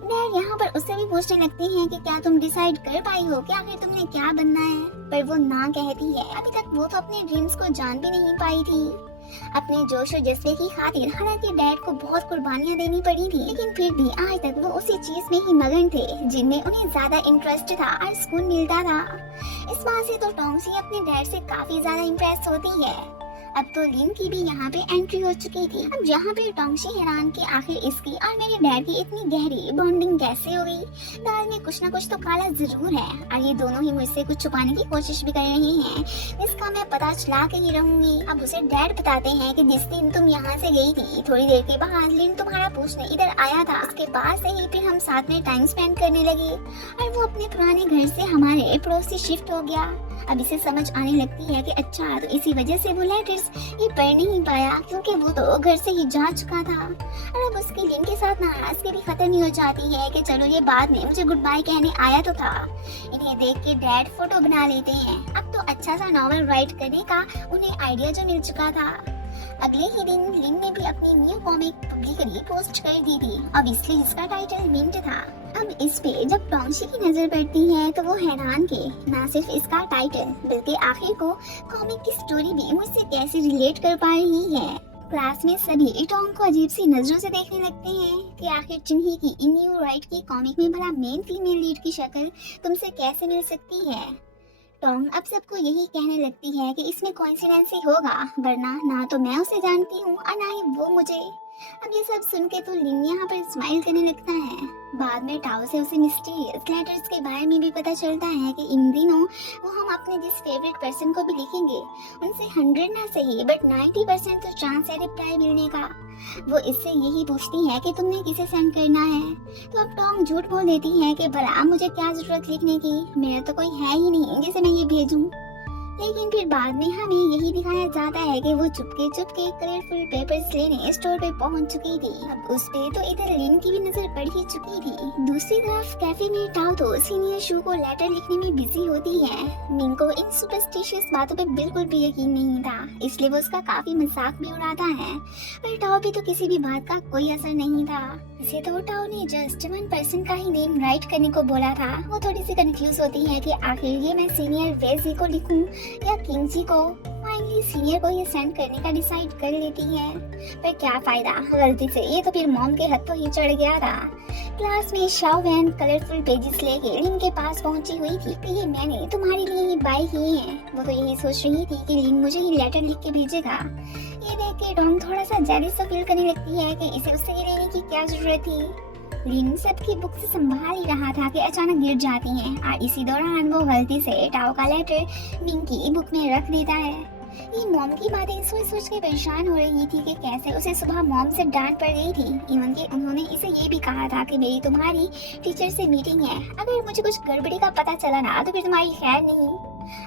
डैड यहाँ पर उससे भी पूछने लगते हैं कि क्या तुम डिसाइड कर पाई हो कि आखिर तुमने क्या बनना है, पर वो ना कहती है। अभी तक वो तो अपने ड्रीम्स को जान भी नहीं पाई थी। अपने जोश और जज्बे की खातिर हालांकि डैड को बहुत कुर्बानियां देनी पड़ी थी, लेकिन फिर भी आज तक वो उसी चीज में ही मगन थे जिनमें उन्हें ज्यादा इंटरेस्ट था और सुकून मिलता था। इस बात से तो टोंगशी अपने डैड से काफी ज्यादा इम्प्रेस होती है। अब तो लिन की भी यहाँ पे एंट्री हो चुकी थी। अब यहाँ पे टोंगशी हैरान कि आखिर इसकी और मेरे डैड की इतनी गहरी बॉन्डिंग कैसे हो गई। दाल में कुछ ना कुछ तो काला जरूर है और ये दोनों ही मुझसे कुछ छुपाने की कोशिश भी कर रहे हैं। इसका मैं पता चला के ही रहूंगी। अब उसे डैड बताते हैं कि जिस दिन तुम यहाँ से गई थी थोड़ी देर के बाद लिन तुम्हारा पूछने इधर आया था। उसके बाद से ही फिर हम साथ में टाइम स्पेंड करने लगे और वो अपने पुराने घर से हमारे पड़ोस से शिफ्ट हो गया। अब इसे समझ आने लगती है कि अच्छा तो इसी वजह से वो लेटर्स ये पढ़ नहीं पाया, क्योंकि वो तो घर से ही जा चुका था। और अब उसकी लिन के साथ नाराजगी भी खत्म ही हो जाती है कि चलो ये बाद में मुझे गुड बाय कहने आया तो था। इन्हें देख के डैड फोटो बना लेते हैं। अब तो अच्छा सा नॉवल राइट करने का उन्हें आइडिया जो मिल चुका था। अगले ही दिन लिन ने भी अपनी न्यू कॉमिक पब्लिकली पोस्ट कर दी थी। अब इसलिए इसका टाइटल मिंट था। अब इस पे जब टोंगशी की नजर पड़ती है तो वो हैरान के ना सिर्फ इसका टाइटल बल्कि आखिर को कॉमिक की स्टोरी भी मुझसे कैसे रिलेट कर पा रही है। क्लास में सभी टोंग को अजीब सी नजरों से देखने लगते हैं कि आखिर चिन्ही की इन न्यू राइट की कॉमिक में भला मेन फीमेल लीड की शक्ल तुमसे कैसे मिल सकती है। टोंग अब सबको यही कहने लगती है कि इसमें कोइंसिडेंस ही होगा, वरना ना तो मैं उसे जानती हूँ और ना ही वो मुझे। अब ये सब सुन के तो लिन यहाँ पर स्माइल करने लगता है। बाद में टाओ से उसे मिस्टीरियस लेटर्स के बारे में भी पता चलता है कि इन दिनों वो हम अपने जिस फेवरेट पर्सन को भी लिखेंगे उनसे 100 ना सही बट 90% तो चांस है रिप्लाई मिलने का। वो इससे यही पूछती है कि तुमने किसे सेंड करना है। तो अब टोंग झूठ बोल देती है कि भला मुझे क्या जरूरत लिखने की, मेरा तो कोई है ही नहीं जिसे मैं ये भेजूं। लेकिन फिर बाद में हमें यही दिखाया जाता है कि वो चुपके चुपके कलरफुल पेपर्स लेने स्टोर पे पहुंच चुकी थी। अब उस पे तो इधर लिन की भी नजर पड़ ही चुकी थी। दूसरी तरफ कैफे में टाओ तो सीनियर शू को लेटर लिखने में बिजी होती है। मिंग को इन सुपरस्टिशियस बातों पे बिल्कुल भी यकीन नहीं था, इसलिए वो उसका काफी मजाक भी उड़ाता है। पर टाओ भी तो किसी भी बात का कोई असर नहीं था। इसे तो टाओ ने जस्ट 1 पर्सन का ही नेम राइट करने को बोला था। वो थोड़ी सी कंफ्यूज होती है कि आखिर ये मैं सीनियर वेजी को लिखूं या किंगजी को। फाइनली सीनियर को ये सेंड करने का डिसाइड कर लेती है, पर क्या फायदा, गलती से ये तो फिर मॉम के हाथों ही चढ़ गया था। क्लास में शाओवैन कलरफुल पेजेस लेके लिन के पास पहुंची हुई थी कि ये मैंने तुम्हारे लिए ये बाय किए हैं। वो तो यही सोच रही थी कि लिन मुझे ही लेटर लिख के भेजेगा। ये देख के टोंग थोड़ा सा जेलस सा फील करने लगती है कि इसे उससे ये लेने की क्या जरूरत थी। लिन सबकी बुक से संभाल ही रहा था कि अचानक गिर जाती है और इसी दौरान वो गलती से टाओ का लेटर मिंग की बुक में रख देता है। ये मॉम की बातें सोच सोच के परेशान हो रही थी कि कैसे उसे सुबह मॉम से डांट पड़ गई थी। इवन कि उन्होंने इसे ये भी कहा था कि मेरी तुम्हारी टीचर से मीटिंग है, अगर मुझे कुछ गड़बड़ी का पता चला ना तो फिर तुम्हारी खैर नहीं।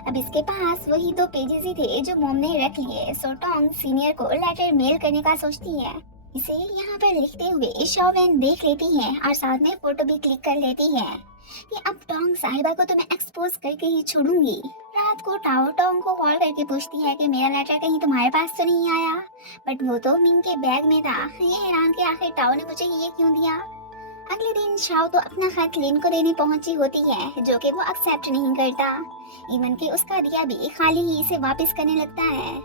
अब इसके पास वही 2 पेजेस ही थे जो मॉम ने रख लिए। सो टोंग सीनियर को लेटर मेल करने का सोचती है। इसे यहाँ पर लिखते हुए शाओवैन देख लेती है और साथ में फोटो भी क्लिक कर लेती है कि अब टोंग साहिबा को तो मैं एक्सपोज करके ही छोड़ूंगी। रात को टाओ टोंग को कॉल करके पूछती है कि मेरा लेटर कहीं तुम्हारे पास तो नहीं आया, बट वो तो मिंग के बैग में था। ये हैरान कि आखिर टाओ ने मुझे ये क्यों दिया। अगले दिन शाओ तो अपना खत लिन को देने पहुंची होती है, जो कि वो एक्सेप्ट नहीं करता। इवन के उसका दिया भी खाली ही इसे वापस करने लगता है।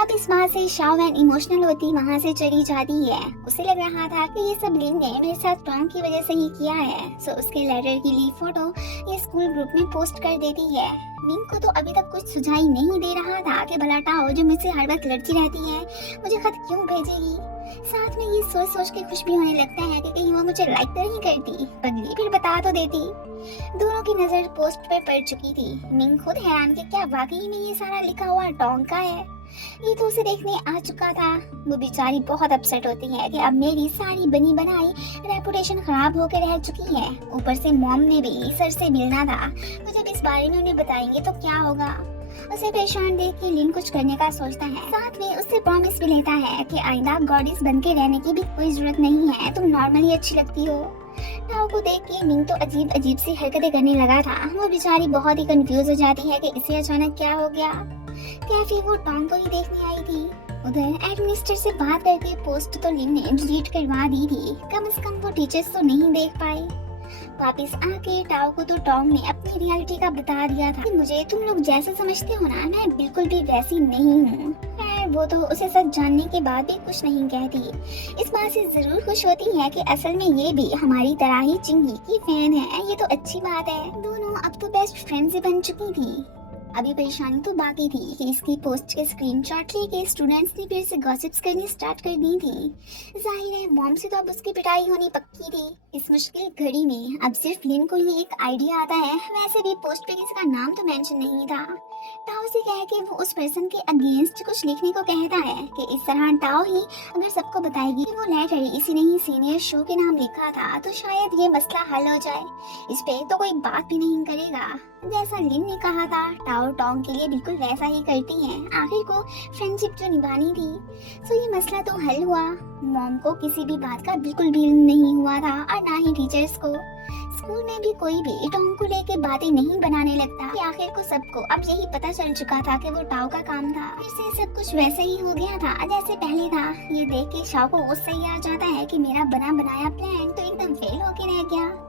अब इस बात से शाओवैन इमोशनल होती वहाँ से चली जाती है। उसे लग रहा था कि ये सब लिन ने मेरे साथ टॉम की वजह से ही किया है। सो उसके लेटर की ली फोटो ये स्कूल ग्रुप में पोस्ट कर देती है। मिंग को तो अभी तक कुछ सुझाई नहीं दे रहा था कि भला टाओ जो मुझसे हर वक्त लड़ती रहती है मुझे खत क्यों भेजेगी। साथ में ये सोच सोच के खुश भी होने लगता है कि कहीं वो मुझे लाइक तो नहीं करती, बदली फिर बता तो देती। दोनों की नजर पोस्ट पर पड़ चुकी थी। मिंग खुद हैरान कि क्या वाकई में ये सारा लिखा हुआ टॉम का है। ये तो उसे देखने आ चुका था। वो बेचारी बहुत अपसेट होती है कि अब मेरी सारी बनी बनाई रेपुटेशन खराब होकर रह चुकी है। ऊपर से मॉम ने भी सर से मिलना था, तो जब इस बारे में उन्हें बताएंगे तो क्या होगा। उसे परेशान देख के लिन कुछ करने का सोचता है। साथ में उससे प्रॉमिस भी लेता है कि आइंदा गॉडेस बन के रहने की भी कोई जरूरत नहीं है, तुम नॉर्मली अच्छी लगती हो। टाओ को देख के मिंग तो अजीब अजीब सी हरकतें करने लगा था। वो बेचारी बहुत ही कंफ्यूज हो जाती है कि इसे अचानक क्या हो गया। कैफे वो टॉम को ही देखने आई थी। उधर एडमिनिस्ट्रेटर से बात करके पोस्ट तो लिन ने डिलीट करवा दी थी। कम से कम वो टीचर्स तो नहीं देख पाई। वापिस आके टाओ को तो टॉम ने अपनी रियलिटी का बता दिया था कि मुझे तुम लोग जैसा समझते हो ना, मैं बिल्कुल भी वैसी नहीं हूँ। खैर वो तो उसे सच जानने के बाद भी कुछ नहीं कहती। इस बात से जरूर खुश होती है कि असल में ये भी हमारी तरह ही चिंगी की फैन है। ये तो अच्छी बात है। दोनों अब तो बेस्ट फ्रेंड्स बन चुकी थी। अभी परेशानी तो बाकी थी कि इसकी पोस्ट के स्क्रीनशॉट लेके स्टूडेंट्स ने फिर से गॉसिप्स करनी स्टार्ट कर दी थी। जाहिर है मॉम से तो अब उसकी पिटाई होनी पक्की थी। इस मुश्किल घड़ी में अब सिर्फ लिन को ही एक आइडिया आता है। वैसे भी पोस्ट पे किसी का नाम तो मेंशन नहीं था। टाओ से कह के वो उस पर्सन के अगेंस्ट कुछ लिखने को कहता है कि इस तरह टाओ ही अगर सबको बताएगी कि वो लेटर इसी ने ही सीनियर शो के नाम लिखा था तो शायद ये मसला हल हो जाए। इस पे तो कोई बात भी नहीं करेगा। जैसा लिन ने कहा था टाओ टॉम के लिए बिल्कुल वैसा ही करती है। आखिर को फ्रेंडशिप जो निभानी थी। सो ये मसला तो हल हुआ। मॉम को किसी भी बात का बिल्कुल भी नहीं हुआ था और ना ही टीचर्स को। स्कूल में भी कोई भी टॉम को लेके बातें नहीं बनाने लगता कि आखिर को सबको अब यही पता चल चुका था कि वो टाओ का काम था। फिर से सब कुछ वैसे ही हो गया था जैसे पहले था। ये देख के शाओ को गुस्सा ही आ जाता है कि मेरा बना बनाया प्लान तो एकदम फेल होके रह गया।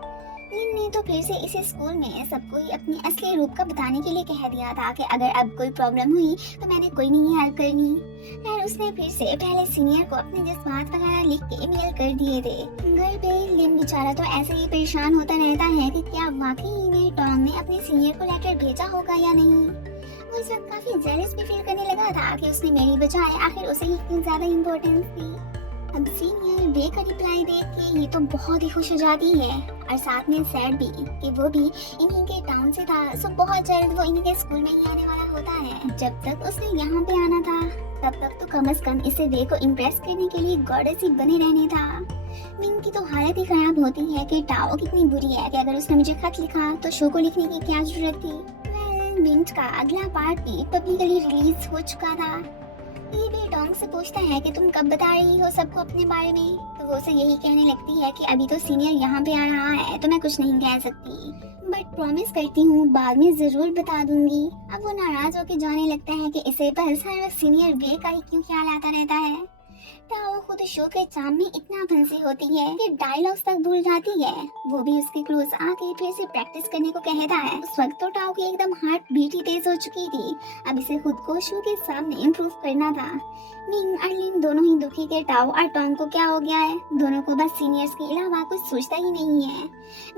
लिन ने तो फिर से इसे स्कूल में सबको ही अपनी असली रूप का बताने के लिए कह दिया था कि अगर अब कोई प्रॉब्लम हुई तो मैंने कोई नहीं हेल्प करनी। खैर उसने फिर से पहले सीनियर को अपने जज्बात वगैरह लिख के मेल कर दिए थे। घर पे लिन बेचारा तो ऐसे ही परेशान होता रहता है कि क्या वाकई में टॉम ने अपने सीनियर को लेटर भेजा होगा या नहीं। वो इस वक्त काफी जेलस भी फील करने लगा था कि उसने मेरी बजाय आखिर उसे ही क्यों ज्यादा इम्पोर्टेंस दी। अब सीनियर वे का रिप्लाई देख के ये तो बहुत ही खुश हो जाती है और साथ में सैड भी कि वो भी इन्हीं के टाउन से था। सो बहुत जल्द वो इन्हीं के स्कूल में ही आने वाला होता है। जब तक उसने यहाँ पे आना था तब तक तो कम से कम इसे वे को इम्प्रेस करने के लिए गॉडेस ही बने रहने था। मिंग की तो हालत ही खराब होती है कि टाओ कितनी बुरी है कि अगर उसने मुझे खत लिखा तो शो को लिखने की क्या जरूरत थी। मिंग का अगला पार्ट भी पब्लिकली रिलीज हो चुका था। ये भी टॉम से पूछता है कि तुम कब बता रही हो सबको अपने बारे में। तो वो उसे यही कहने लगती है कि अभी तो सीनियर यहाँ पे आ रहा है तो मैं कुछ नहीं कह सकती, बट प्रॉमिस करती हूँ बाद में जरूर बता दूंगी। अब वो नाराज होकर जाने लगता है कि इसे बस हर वक्त सीनियर वे का ही क्यों ख्याल आता रहता है। टाओ खुद शो के चाम में इतना फंसी होती है कि डायलॉग्स तक भूल जाती है। वो भी उसके क्लोज आके फिर से प्रैक्टिस करने को कहता है। उस वक्त तो टाओ की एकदम हार्ट बीट ही तेज हो चुकी थी। अब इसे खुद को शो के सामने इम्प्रूव करना था। मिंग और लिन दोनों ही दुखी के टाओ और टॉम को क्या हो गया है। दोनों को बस सीनियर्स के अलावा कुछ सोचता ही नहीं है।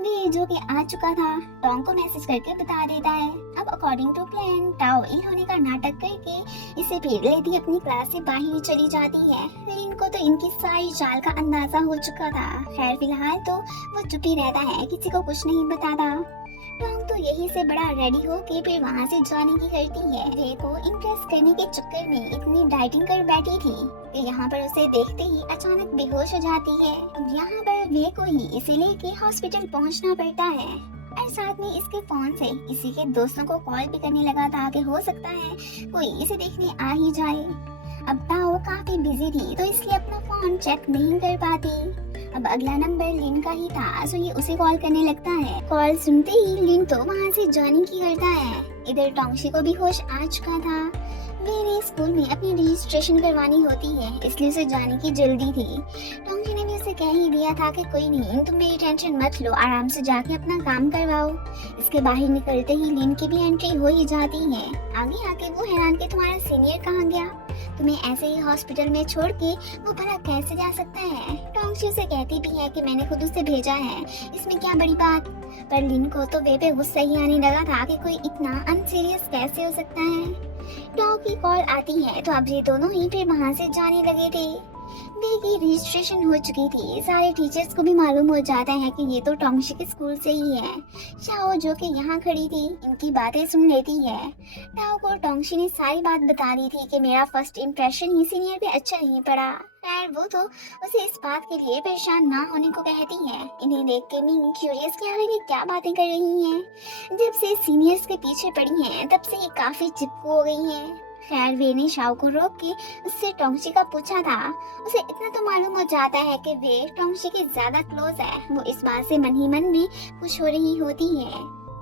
वे जो कि आ चुका था टॉम को मैसेज करके बता देता है। अब अकॉर्डिंग टू प्लान टाओ इल होने का नाटक करके इसे फिर लेती अपनी क्लास से बाहर चली जाती है। लिन को तो इनकी सारी चाल का अंदाजा हो चुका था। खैर फिलहाल तो वो चुप ही रहता है, किसी को कुछ नहीं बताता। टॉम तो यही से बड़ा रेडी हो के फिर वहाँ से जाने की करती है। वे को इम्प्रेस करने के चक्कर में इतनी डाइटिंग कर बैठी थी कि यहाँ पर उसे देखते ही अचानक बेहोश हो जाती है। अब यहाँ पर वे को ही इसे लेके हॉस्पिटल पहुँचना पड़ता है और साथ में इसके फोन से इसी के दोस्तों को कॉल भी करने लगा था कि हो सकता है कोई इसे देखने आ ही जाए। अब टाओ काफी बिजी थी तो इसलिए अपना फोन चेक नहीं कर पाती। अब अगला नंबर लिन का ही था सो ये उसे कॉल करने लगता है। कॉल सुनते ही लिन तो वहाँ से जाने की करता है। इधर टोंगशी को भी होश आ चुका था। मेरे स्कूल में अपनी रजिस्ट्रेशन करवानी होती है इसलिए उसे जाने की जल्दी थी। टोंगशी ने भी उसे कह ही दिया था कि कोई नहीं, तुम मेरी टेंशन मत लो, आराम से जाके अपना काम करवाओ। इसके बाहर निकलते ही लिन की भी एंट्री हो ही जाती है। आगे आके वो हैरान कि तुम्हारा सीनियर कहाँ गया, तुम्हें ऐसे ही हॉस्पिटल में छोड़ के वो भला कैसे जा सकता है। टोंगशी उसे कहती भी है कि मैंने खुद उसे भेजा है, इसमें क्या बड़ी बात। पर लिन को तो वे पे गुस्सा ही आने लगा था कि कोई इतना अनसीरियस कैसे हो सकता है। टॉ की कॉल आती है तो अब ये दोनों ही फिर वहाँ से जाने लगे थे। वे की रजिस्ट्रेशन हो चुकी थी। सारे टीचर्स को भी मालूम हो जाता है कि ये तो टोंगशी के स्कूल से ही है। शाओ जो कि यहाँ खड़ी थी इनकी बातें सुन लेती है। टाओ को टोंगशी ने सारी बात बता दी थी कि मेरा फर्स्ट इम्प्रेशन ही सीनियर पे अच्छा नहीं पड़ा। खैर वो तो उसे इस बात के लिए परेशान ना होने को कहती है। इन्हें देख के मिंग क्यूरियस क्या है कि क्या बातें कर रही हैं। जब से सीनियर्स के पीछे पड़ी हैं तब से ये काफी चिपकू हो गई हैं। खैर वे ने शाओ को रोक के उससे टोंगशी का पूछा था। उसे इतना तो मालूम हो जाता है कि वे टोंगशी के ज्यादा क्लोज है। वो इस बात से मन ही मन में खुश हो रही होती है।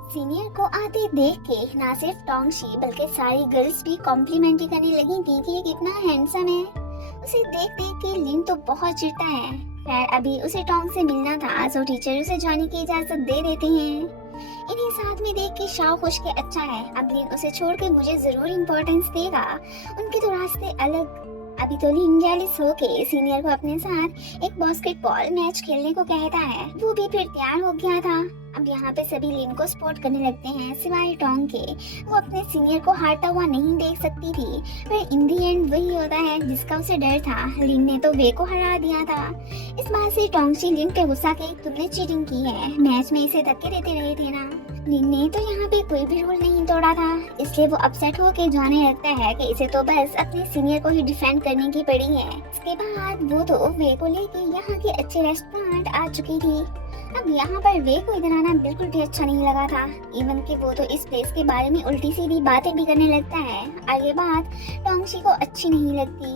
सीनियर को आते देख के ना सिर्फ टोंगशी बल्कि सारी गर्ल्स भी कॉम्प्लीमेंट ही करने लगी थी कि ये कितना हैंडसम है। उसे देख देख के लिन तो बहुत चिढ़ता है। खैर अभी उसे टोंग से मिलना था तो टीचर उसे जाने की इजाजत दे देते हैं। इन्हें साथ में देख के शाओ खुश के अच्छा है, अब लिन उसे छोड़ के मुझे जरूर इम्पोर्टेंस देगा। उनके तो रास्ते अलग। अभी तो लिन जेलिस होके सीनियर को अपने साथ एक बास्केटबॉल मैच खेलने को कहता है। वो भी फिर तैयार हो गया था। अब यहाँ पे सभी लिन को सपोर्ट करने लगते हैं सिवाय टोंग के। वो अपने सीनियर को हारता हुआ नहीं देख सकती थी, पर इन दी एंड वही होता है जिसका उसे डर था। लिन ने तो वे को हरा दिया था। इस बात से टोंगशी लिन पे गुस्सा के तुमने चीटिंग की है, मैच में इसे धक्के देते रहे थे ना। लिन ने तो यहाँ पे कोई भी रूल नहीं तोड़ा था, इसलिए वो अपसेट होके जाने लगता है कि इसे तो बस अपने सीनियर को ही डिफेंड करने की पड़ी है। इसके बाद वो तो वे को लेके यहाँ के अच्छे रेस्टोरेंट आ चुकी थी। अब यहाँ पर वे को इधर आना बिल्कुल भी अच्छा नहीं लगा था। इवन कि वो तो इस प्लेस के बारे में उल्टी सीधी बातें भी करने लगता है और ये बात टोंगशी को अच्छी नहीं लगती।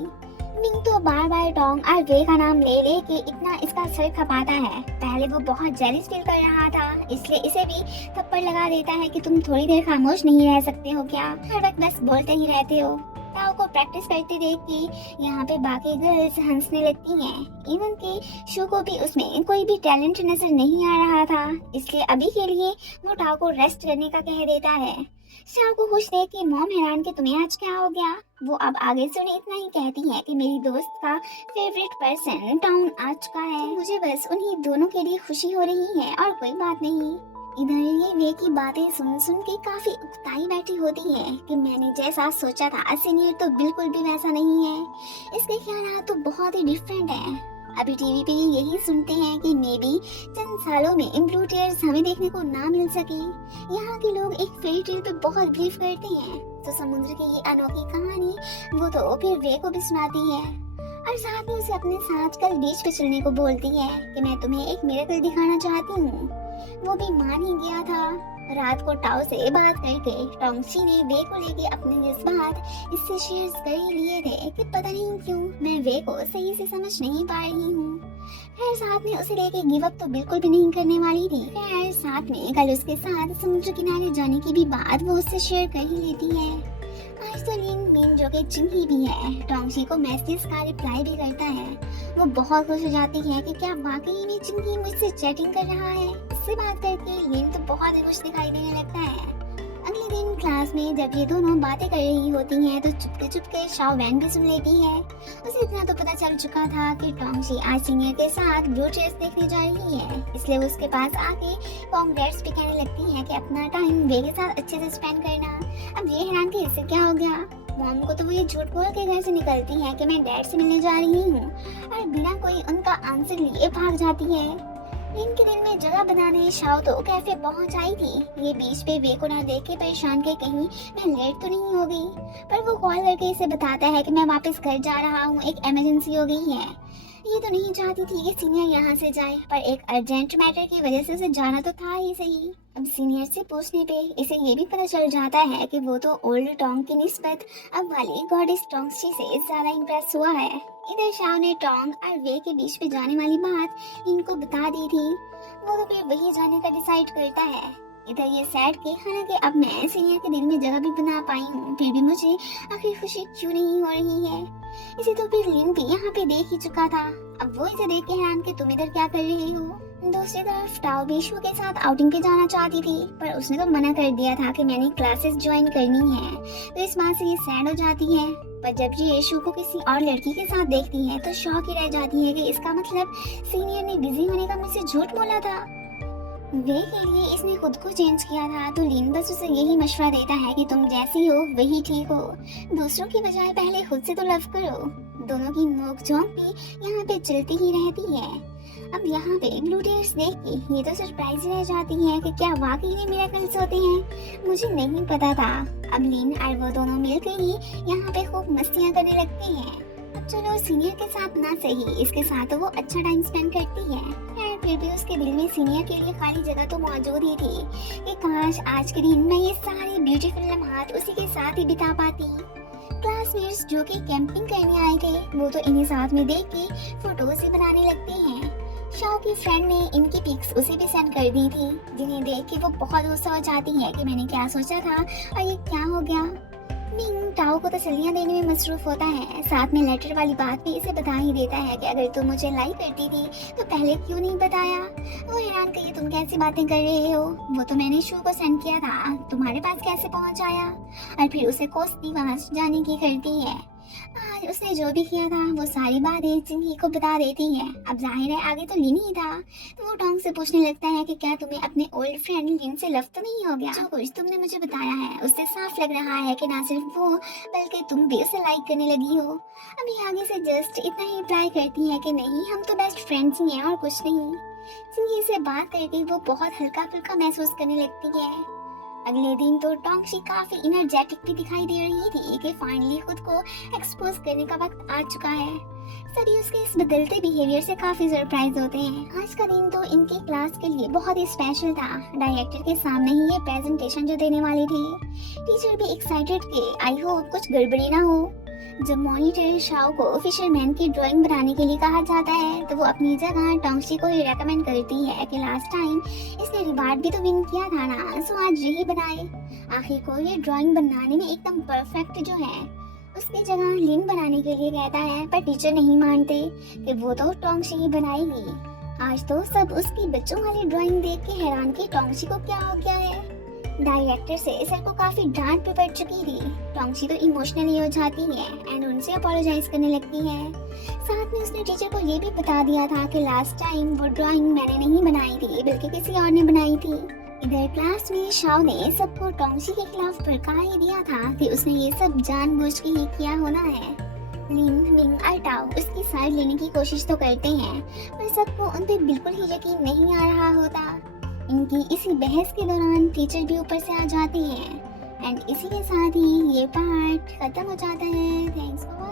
मिंग तो बार बार टोंग और वे का नाम ले ले के इतना इसका सर खपाता है। पहले वो बहुत जेलिस फील कर रहा था, इसलिए इसे भी थप्पड़ लगा देता है कि तुम थोड़ी देर खामोश नहीं रह सकते हो क्या, हर वक्त बस बोलते ही रहते हो। टाओ को प्रैक्टिस करते देख के यहाँ पे बाकी गर्ल्स हंसने लगती हैं। इवन के शू को भी उसमें कोई भी टैलेंट नजर नहीं आ रहा था, इसलिए अभी के लिए वो टाओ को रेस्ट करने का कह देता है। शाओ को खुश देख के मॉम हैरान कि तुम्हें आज क्या हो गया। वो अब आगे से उन्हें इतना ही कहती है कि मेरी दोस्त का फेवरेट पर्सन टाउन आ चुका है, मुझे बस उन्हीं दोनों के लिए खुशी हो रही है और कोई बात नहीं। इधर ये वे की बातें सुन सुन के काफी उकताई बैठी होती है कि मैंने जैसा सोचा था सीनियर तो बिल्कुल भी वैसा नहीं है, इसके ख्याल तो बहुत ही डिफरेंट है। अभी टीवी पे यही सुनते हैं कि मे बी चंद सालों में ब्लू टीयर्स हमें देखने को ना मिल सके। यहाँ के लोग एक फेरी टेल पे बहुत बिलीव करते हैं, तो समुद्र की ये अनोखी कहानी वो तो फिर वे को भी सुनाती है और साथ में उसे अपने साथ कल बीच पे चलने को बोलती है कि मैं तुम्हें एक मिरेकल दिखाना चाहती हूँ। वो भी मान ही गया था। रात को टाओ से बात करके टोंगशी ने वे को लेके अपने जज्बात इससे शेयर कर ही लिए थे कि पता नहीं क्यों मैं वे को सही से समझ नहीं पा रही हूँ। खैर साथ में उसे लेके गिव अप तो बिल्कुल भी नहीं करने वाली थी। खैर साथ में कल उसके साथ समुद्र किनारे जाने की भी बात वो उससे शेयर कर ही लेती है। आज तो लिन मिन जो कि चिंगी भी है टोंगशी को मैसेज का रिप्लाई भी करता है। वो बहुत खुश हो जाती है कि क्या वाकई में चिंगी मुझसे चैटिंग कर रहा है। इससे बात करके लिन तो बहुत ही खुश दिखाई देने लगता है। अगले दिन क्लास में जब ये दोनों बातें कर रही होती हैं तो चुपके चुपके शाओ वैन भी सुन लेती है। उसे इतना तो पता चल चुका था कि टोंगशी आज सीनियर के साथ ब्लू टीयर्स देखने जा रही है, इसलिए वो उसके पास आके कांग्रेट्स भी कहने लगती है कि अपना टाइम वे के साथ अच्छे से स्पेंड करना। अब ये हैरान कि इससे क्या हो गया। मॉम को तो वो ये झूठ बोल के घर से निकलती है कि मैं डैड से मिलने जा रही हूँ और बिना कोई उनका आंसर लिए भाग जाती है। दिन के दिन में जगह बनाने शाओ तो कैफे पहुंच आई थी। ये बीच पे वे को ना देख के परेशान के कहीं मैं लेट तो नहीं हो गई, पर वो कॉल करके इसे बताता है कि मैं वापस घर जा रहा हूँ, एक इमरजेंसी हो गई है। ये तो नहीं चाहती थी कि सीनियर यहाँ से जाए, पर एक अर्जेंट मैटर की वजह से उसे जाना तो था ही सही। अब सीनियर से पूछने पे इसे ये भी पता चल जाता है कि वो तो ओल्ड टोंग की निस्बत अब वाली गॉडेस टोंगशी से ज्यादा इम्प्रेस हुआ है। इधर शाओ ने टोंग और वे के बीच पे जाने वाली बात इनको बता दी थी। वो तो फिर वही जाने का डिसाइड करता है। इधर ये सैड के हालांकि अब मैं सीनियर के दिल में जगह भी बना पाई हूँ, फिर भी मुझे आखिर खुशी क्यों नहीं हो रही है। इसे तो फिर लिन भी यहाँ पे देख ही चुका था। अब वो इसे देख के हैरान कि तुम इधर क्या कर रही हो। दूसरी तरफ टाओ भी शू के साथ आउटिंग पे जाना चाहती थी, पर उसने तो मना कर दिया था कि मैंने क्लासेस ज्वाइन करनी है। तो इस बात से ये सैड हो जाती है। पर जब ये शू को किसी और लड़की के साथ देखती है तो शॉक ही रह जाती है कि इसका मतलब सीनियर ने बिजी होने का मुझसे झूठ बोला था। वे के लिए इसने खुद को चेंज किया था, तो लिन बस उसे यही मशवरा देता है कि तुम जैसी हो वही ठीक हो, दूसरों की बजाय पहले खुद से तो लव करो। दोनों की नोक-झोंक भी यहाँ पे चलती ही रहती है। अब यहाँ पे ब्लू टेयर्स देख के ये तो सरप्राइज रह जाती है कि क्या वाकई में मिरेकल्स होते हैं, मुझे नहीं पता था। अब लिन और वो दोनों मिलकर ही यहाँ पे खूब मस्तियाँ करने लगते हैं। अब चलो सीनियर के साथ ना सही, इसके साथ तो वो अच्छा टाइम स्पेंड करती है। खैर फिर भी उसके दिल में सीनियर के लिए खाली जगह तो मौजूद ही थी कि काश आज के दिन मैं ये सारे ब्यूटीफुल लम्हात उसी के साथ ही बिता पाती। क्लासमेट्स जो कि कैंपिंग करने आए थे वो तो इन्हें साथ में देख के फोटोज भी बनाने लगते हैं। शाओ की फ्रेंड ने इनकी पिक्स उसे भी सेंड कर दी थी, जिन्हें देख के वो बहुत गुस्सा हो जाती है कि मैंने क्या सोचा था और ये क्या हो गया। मिंग टाओ को तसल्लियां देने में मसरूफ होता है, साथ में लेटर वाली बात भी इसे बता ही देता है कि अगर तुम मुझे लाइक करती थी तो पहले क्यों नहीं बताया। वो हैरान कि ये तुम कैसी बातें कर रहे हो, वो तो मैंने शू को सेंड किया था, तुम्हारे पास कैसे पहुंच आया। और फिर उसे कोसती वहां जाने की करती है। आज उसने जो भी किया था वो सारी बातें जिन्ही को बता देती है। अब जाहिर है आगे तो लिन ही था, तो वो टोंग से पूछने लगता है कि क्या तुम्हें अपने ओल्ड फ्रेंड लिन से लव तो नहीं हो गया। जो कुछ तुमने मुझे बताया है उससे साफ लग रहा है कि ना सिर्फ वो बल्कि तुम भी उसे लाइक करने लगी हो। अभी आगे से जस्ट इतना ही ट्राई करती है कि नहीं हम तो बेस्ट फ्रेंड्स ही हैं और कुछ नहीं। जिंदगी से बात करके वो बहुत हल्का फुल्का महसूस करने लगती है। अगले दिन तो टोंगशी काफी इनर्जेटिक भी दिखाई दे रही थी कि फाइनली खुद को एक्सपोज करने का वक्त आ चुका है। सभी उसके इस बदलते बिहेवियर से काफी सरप्राइज होते हैं। आज का दिन तो इनकी क्लास के लिए बहुत ही स्पेशल था। डायरेक्टर के सामने ही ये प्रेजेंटेशन जो देने वाली थी, टीचर भी एक्साइटेड थे, आई होप कुछ गड़बड़ी ना हो। जब मॉनिटर शाओ को फिशरमैन की ड्राइंग बनाने के लिए कहा जाता है तो वो अपनी जगह टोंगशी को ही रेकमेंड करती है कि लास्ट टाइम इसने रिवार्ड भी तो विन किया था ना, सो आज यही बनाए। आखिर को ये ड्राइंग बनाने में एकदम परफेक्ट जो है, उसकी जगह लिन बनाने के लिए कहता है, पर टीचर नहीं मानते कि वो तो टोंगशी ही बनाएगी। आज तो सब उसकी बच्चों वाली ड्राइंग देख के हैरान कि टोंगशी को क्या हो गया है। डायरेक्टर से सर को काफी डांट भी पड़ चुकी थी। टोंगशी तो इमोशनली हो जाती है एंड उनसे अपोलोजाइज करने लगती है। साथ में उसने टीचर को ये भी बता दिया था कि लास्ट टाइम वो ड्राइंग मैंने नहीं बनाई थी बल्कि किसी और ने बनाई थी। इधर क्लास में शाओ ने सबको टोंगशी के खिलाफ भड़का ही दिया था कि उसने ये सब जानबूझ के ही किया होना है। लिन, मिंग और टाओ उसकी साइड लेने की कोशिश तो करते हैं, पर सबको उन पे बिल्कुल ही यकीन नहीं आ रहा होता। इनकी इसी बहस के दौरान टीचर भी ऊपर से आ जाते हैं एंड इसी के साथ ही ये पार्ट खत्म हो जाता है। Thanks for